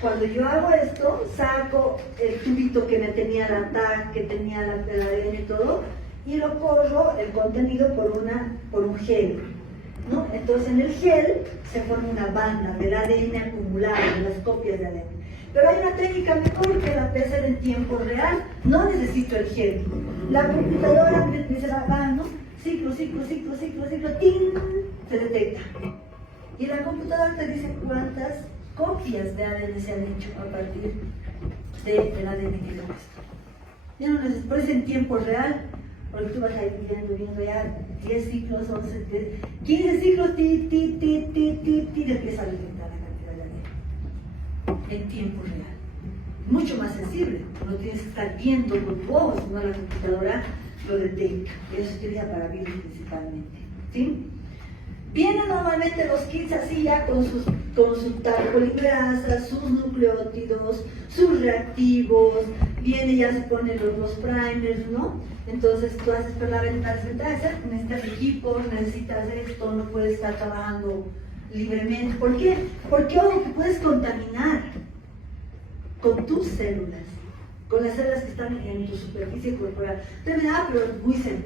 cuando yo hago esto, saco el tubito que me tenía la TAC, que tenía el ADN y todo, y lo corro el contenido por un gel, ¿no? Entonces en el gel se forma una banda del ADN acumulado, de las copias de ADN. Pero hay una técnica mejor que la PCR en tiempo real, no necesito el gel. La computadora me dice, ¿no? Ciclo, ¡ting! Se detecta. Y la computadora te dice cuántas copias de ADN se han hecho a partir del ADN que lo puesto. Ya no necesito, por eso en tiempo real, porque tú vas a ir viendo ya 10 ciclos, 11, 15 ciclos, ti, empieza a detectar la cantidad de ADN. En tiempo real. Mucho más sensible, no tienes que estar viendo con tu ojo, sino la computadora lo detecta. Eso se utiliza para virus principalmente. ¿Sí? Vienen normalmente los kits así ya con su tal polimerasa, sus nucleótidos, sus reactivos, viene ya se ponen los primers, ¿no? Entonces tú haces por la ventaja, necesitas equipo, necesitas esto, no puedes estar trabajando libremente. ¿Por qué? Porque ojo, que puedes contaminar con tus células, con las células que están en tu superficie corporal. Pero es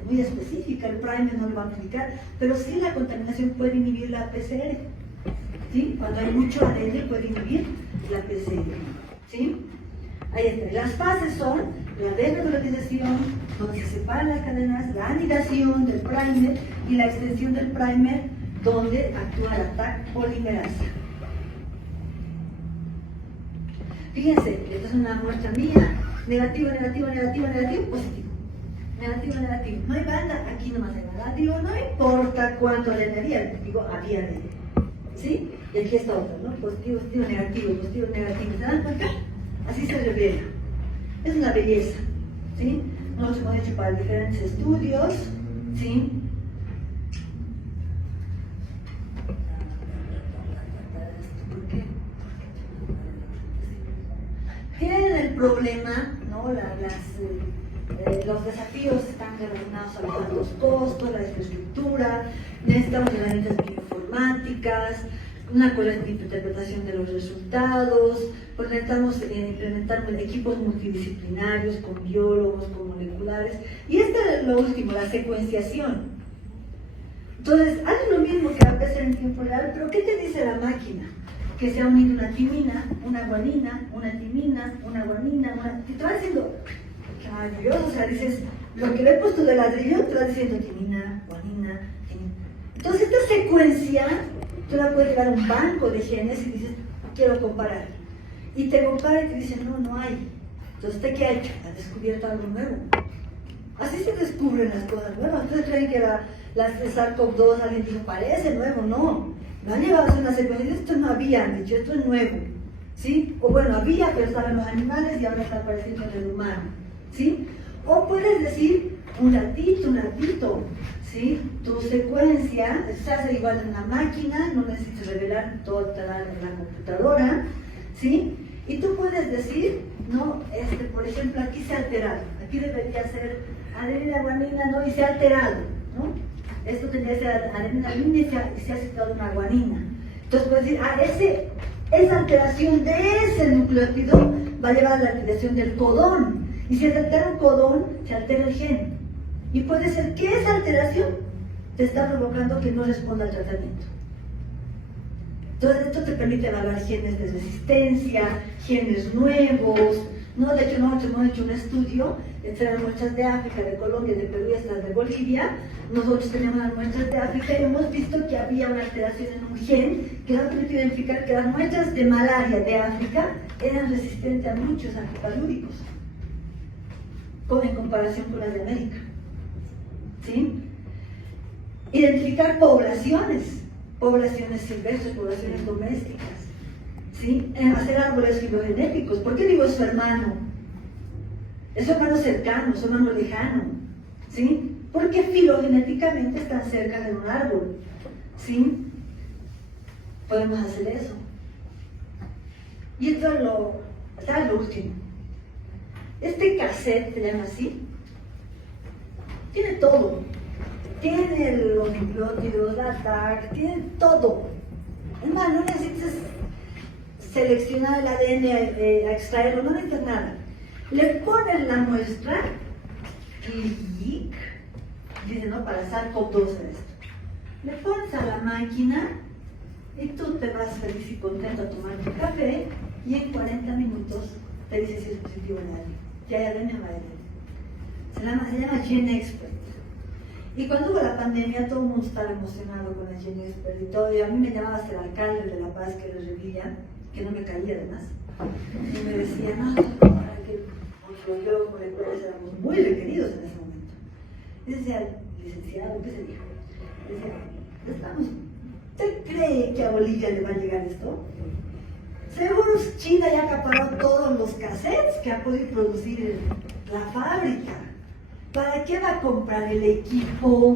muy específica, el primer no lo va a aplicar, pero sí la contaminación puede inhibir la PCR. ¿Sí? Cuando hay mucho ADN puede inhibir la PCR. ¿Sí? Ahí está. Las fases son la desregularización, donde se separan las cadenas, la anidación del primer y la extensión del primer, donde actúa la TAC polimerasa. Fíjense, esta es una muestra mía. Negativo, positivo. Negativo. No hay banda, aquí nomás hay banda. Digo, no importa cuánto ADN había, digo, había ADN. ¿Sí? Y aquí está otro, ¿no? Positivo, negativo. ¿Se dan cuenta? Así se revela. Es una belleza. ¿Sí? Nosotros hemos hecho para diferentes estudios. ¿Sí? ¿Por qué? Tienen el problema, ¿no? Los desafíos están relacionados a los altos costos, la infraestructura, necesitamos herramientas bioinformáticas, una correcta interpretación de los resultados, implementamos equipos multidisciplinarios con biólogos, con moleculares, y esta es lo último, la secuenciación. Entonces, hace lo mismo que va a hacer en tiempo real, pero ¿qué te dice la máquina? Que se ha unido una timina, una guanina, una timina, una guanina, que te va diciendo, qué maravilloso, o sea, dices, lo que le he puesto de ladrillo, te va diciendo timina, guanina, timina. Entonces, esta secuencia, tú la puedes llevar a un banco de genes y dices, quiero comparar. Y te compara y te dice, no hay. Entonces, ¿usted qué ha hecho? Ha descubierto algo nuevo. Así se descubren las cosas nuevas. ¿Ustedes creen que la SARS-CoV-2 alguien dijo, parece nuevo? No. Lo han llevado a hacer una secuencia, esto no había, han dicho, esto es nuevo. ¿Sí? O bueno, había, pero estaba en los animales y ahora está apareciendo en el humano. ¿Sí? O puedes decir, un ratito, ¿sí? Tu secuencia se hace igual en una máquina, no necesitas revelar toda la computadora, ¿sí? Y tú puedes decir, no, por ejemplo, aquí se ha alterado, aquí debería ser adenina guanina, no, y se ha alterado, ¿no? Esto tendría que ser adenina guanina y se ha citado una guanina. Entonces puedes decir, esa alteración de ese nucleótido va a llevar a la alteración del codón. Y si se altera un codón, se altera el gen. Y puede ser que esa alteración te está provocando que no responda al tratamiento. Entonces, esto te permite evaluar genes de resistencia, genes nuevos. No, de hecho, nosotros hemos hecho un estudio, entre muestras de África, de Colombia, de Perú y hasta de Bolivia. Nosotros tenemos las muestras de África y hemos visto que había una alteración en un gen que nos permite identificar que las muestras de malaria de África eran resistentes a muchos antipalúdicos, en comparación con las de América. ¿Sí? Identificar poblaciones silvestres, poblaciones domésticas, ¿sí? Hacer árboles filogenéticos. ¿Por qué digo es su hermano? Es su hermano cercano, su hermano lejano, ¿sí? Porque filogenéticamente están cerca de un árbol, ¿sí? Podemos hacer eso. Y esto es lo último. Este cassette, se llama así, tiene todo. Tiene los nucleótidos, la TAC, tiene todo. Es más, no necesitas seleccionar el ADN a extraerlo, no necesitas nada. Le pones la muestra, clic, dice, ¿no? Para SARS-CoV-2 esto. Le pones a la máquina y tú te vas feliz y contento a tomar tu café y en 40 minutos te dice si es positivo o negativo. Ya hay ADN o ADN. Se llama GenExpert. Y cuando hubo la pandemia, todo el mundo estaba emocionado con el GenExpert y todo. Y a mí me llamaba hasta el alcalde de La Paz, que era Revilla, que no me caía además. Y me decía, no, porque yo como lectores éramos muy requeridos en ese momento. Y decía, licenciado, ¿qué se dijo? Decía, ¿usted cree que a Bolivia le va a llegar esto? Seguro China ya acaparó todos los cassettes que ha podido producir la fábrica. ¿Para qué va a comprar el equipo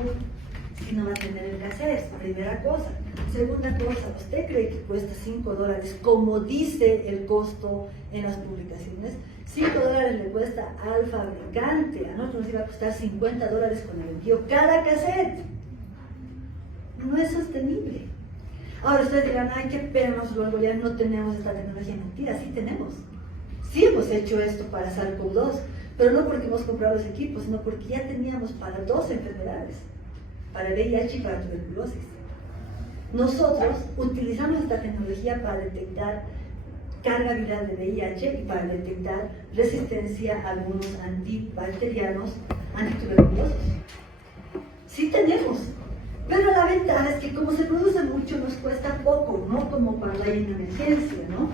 si no va a tener el cassette? Primera cosa. Segunda cosa, ¿usted cree que cuesta $5 como dice el costo en las publicaciones? $5 le cuesta al fabricante. A nosotros nos iba a costar $50 con el envío cada cassette. No es sostenible. Ahora ustedes dirán, ay, qué pena, nosotros los bolivianos no tenemos esta tecnología. Mentira, sí tenemos. Sí hemos hecho esto para SARS-CoV-2, pero no porque hemos comprado los equipos, sino porque ya teníamos para 2 enfermedades, para el VIH y para tuberculosis. Nosotros utilizamos esta tecnología para detectar carga viral de VIH y para detectar resistencia a algunos antibacterianos, antituberculosos. Sí tenemos. Pero la ventaja es que como se produce mucho nos cuesta poco, no como cuando hay una emergencia, ¿no?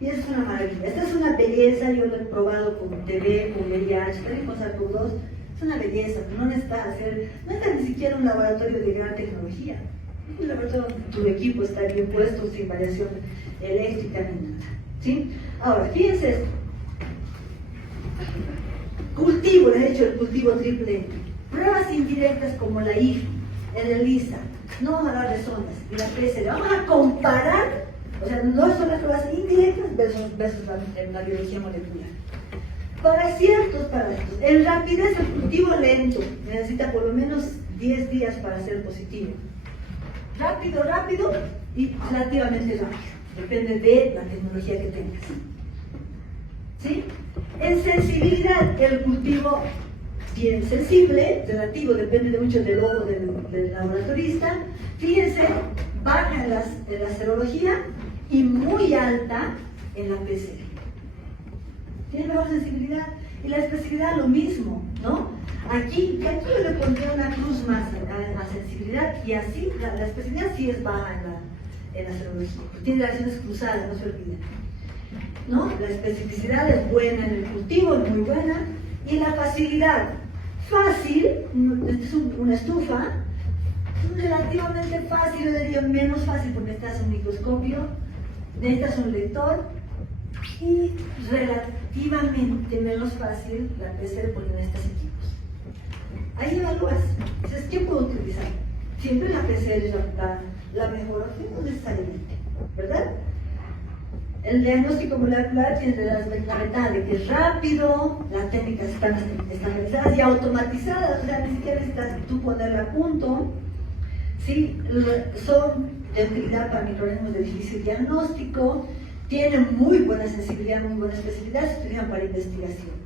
Y eso es una maravilla. Esta es una belleza, yo lo he probado con TB, con VIH, también con SARS-CoV-2. Es una belleza, no necesitas ni siquiera un laboratorio de gran tecnología. Un laboratorio donde tu equipo está bien puesto, sin variación eléctrica ni nada, ¿sí? Ahora, fíjense esto. Cultivo, les he hecho el cultivo triple. Pruebas indirectas como la IFI, el ELISA, no vamos a hablar de zonas, y la PCR, vamos a comparar, o sea, no son las pruebas indirectas versus la biología molecular. Para ciertos parámetros, en rapidez el cultivo lento necesita por lo menos 10 días para ser positivo. Rápido, y relativamente rápido, depende de la tecnología que tengas. ¿Sí? En sensibilidad, el cultivo bien sensible, relativo, depende mucho del ojo del laboratorista. Fíjense, baja en la serología y muy alta en la PCR. Tiene mejor sensibilidad. Y la especificidad lo mismo, ¿no? Aquí yo le pondría una cruz más a sensibilidad, y así la especificidad sí es baja en la serología. Tiene reacciones cruzadas, no se olviden, ¿no? La especificidad es buena en el cultivo, es muy buena, y la facilidad, fácil, esta es una estufa, relativamente fácil, yo diría menos fácil porque necesitas un microscopio, necesitas un lector, y relativamente menos fácil la PCR porque necesitas equipos. Ahí evalúas, dices, ¿qué puedo utilizar? Siempre la PCR es la mejor opción, no necesariamente, ¿verdad? El diagnóstico molecular tiene la ventaja de que es rápido, las técnicas están estandarizadas y automatizadas, o sea, ni siquiera necesitas tú ponerla a punto. ¿Sí? Son de utilidad para microorganismos de difícil diagnóstico, tienen muy buena sensibilidad, muy buena especificidad, se utilizan para investigación.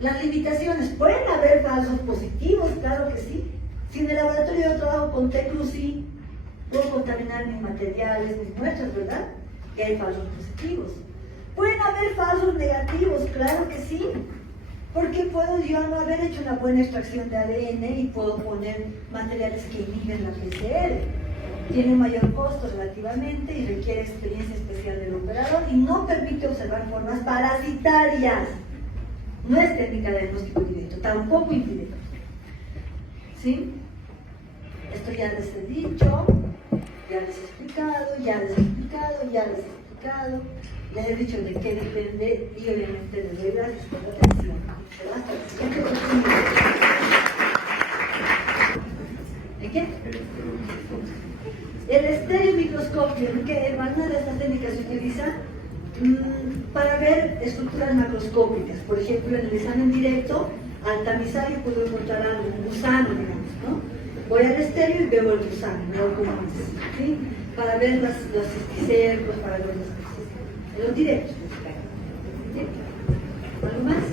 Las limitaciones, ¿pueden haber falsos positivos? Claro que sí. Si en el laboratorio yo trabajo con TQC, puedo contaminar mis materiales, mis muestras, ¿verdad? Y hay falsos positivos. ¿Pueden haber falsos negativos? Claro que sí. Porque puedo yo no haber hecho una buena extracción de ADN y puedo poner materiales que inhiben la PCR. Tiene mayor costo relativamente y requiere experiencia especial del operador y no permite observar formas parasitarias. No es técnica de diagnóstico directo, tampoco indirecto. ¿Sí? Esto ya les he dicho, ya les he explicado, les he dicho de qué depende y obviamente les doy gracias por la atención. Hasta la siguiente oportunidad. ¿De qué? El estereomicroscopio, que una de estas técnicas se utiliza para ver estructuras macroscópicas. Por ejemplo, en el examen directo, al tamizar yo puedo encontrar algo, un gusano, digamos, ¿no? Voy al estéreo y veo el gusano, no como antes, ¿sí? Para ver los cisticercos, para ver los directos. ¿Sí? ¿Algo más?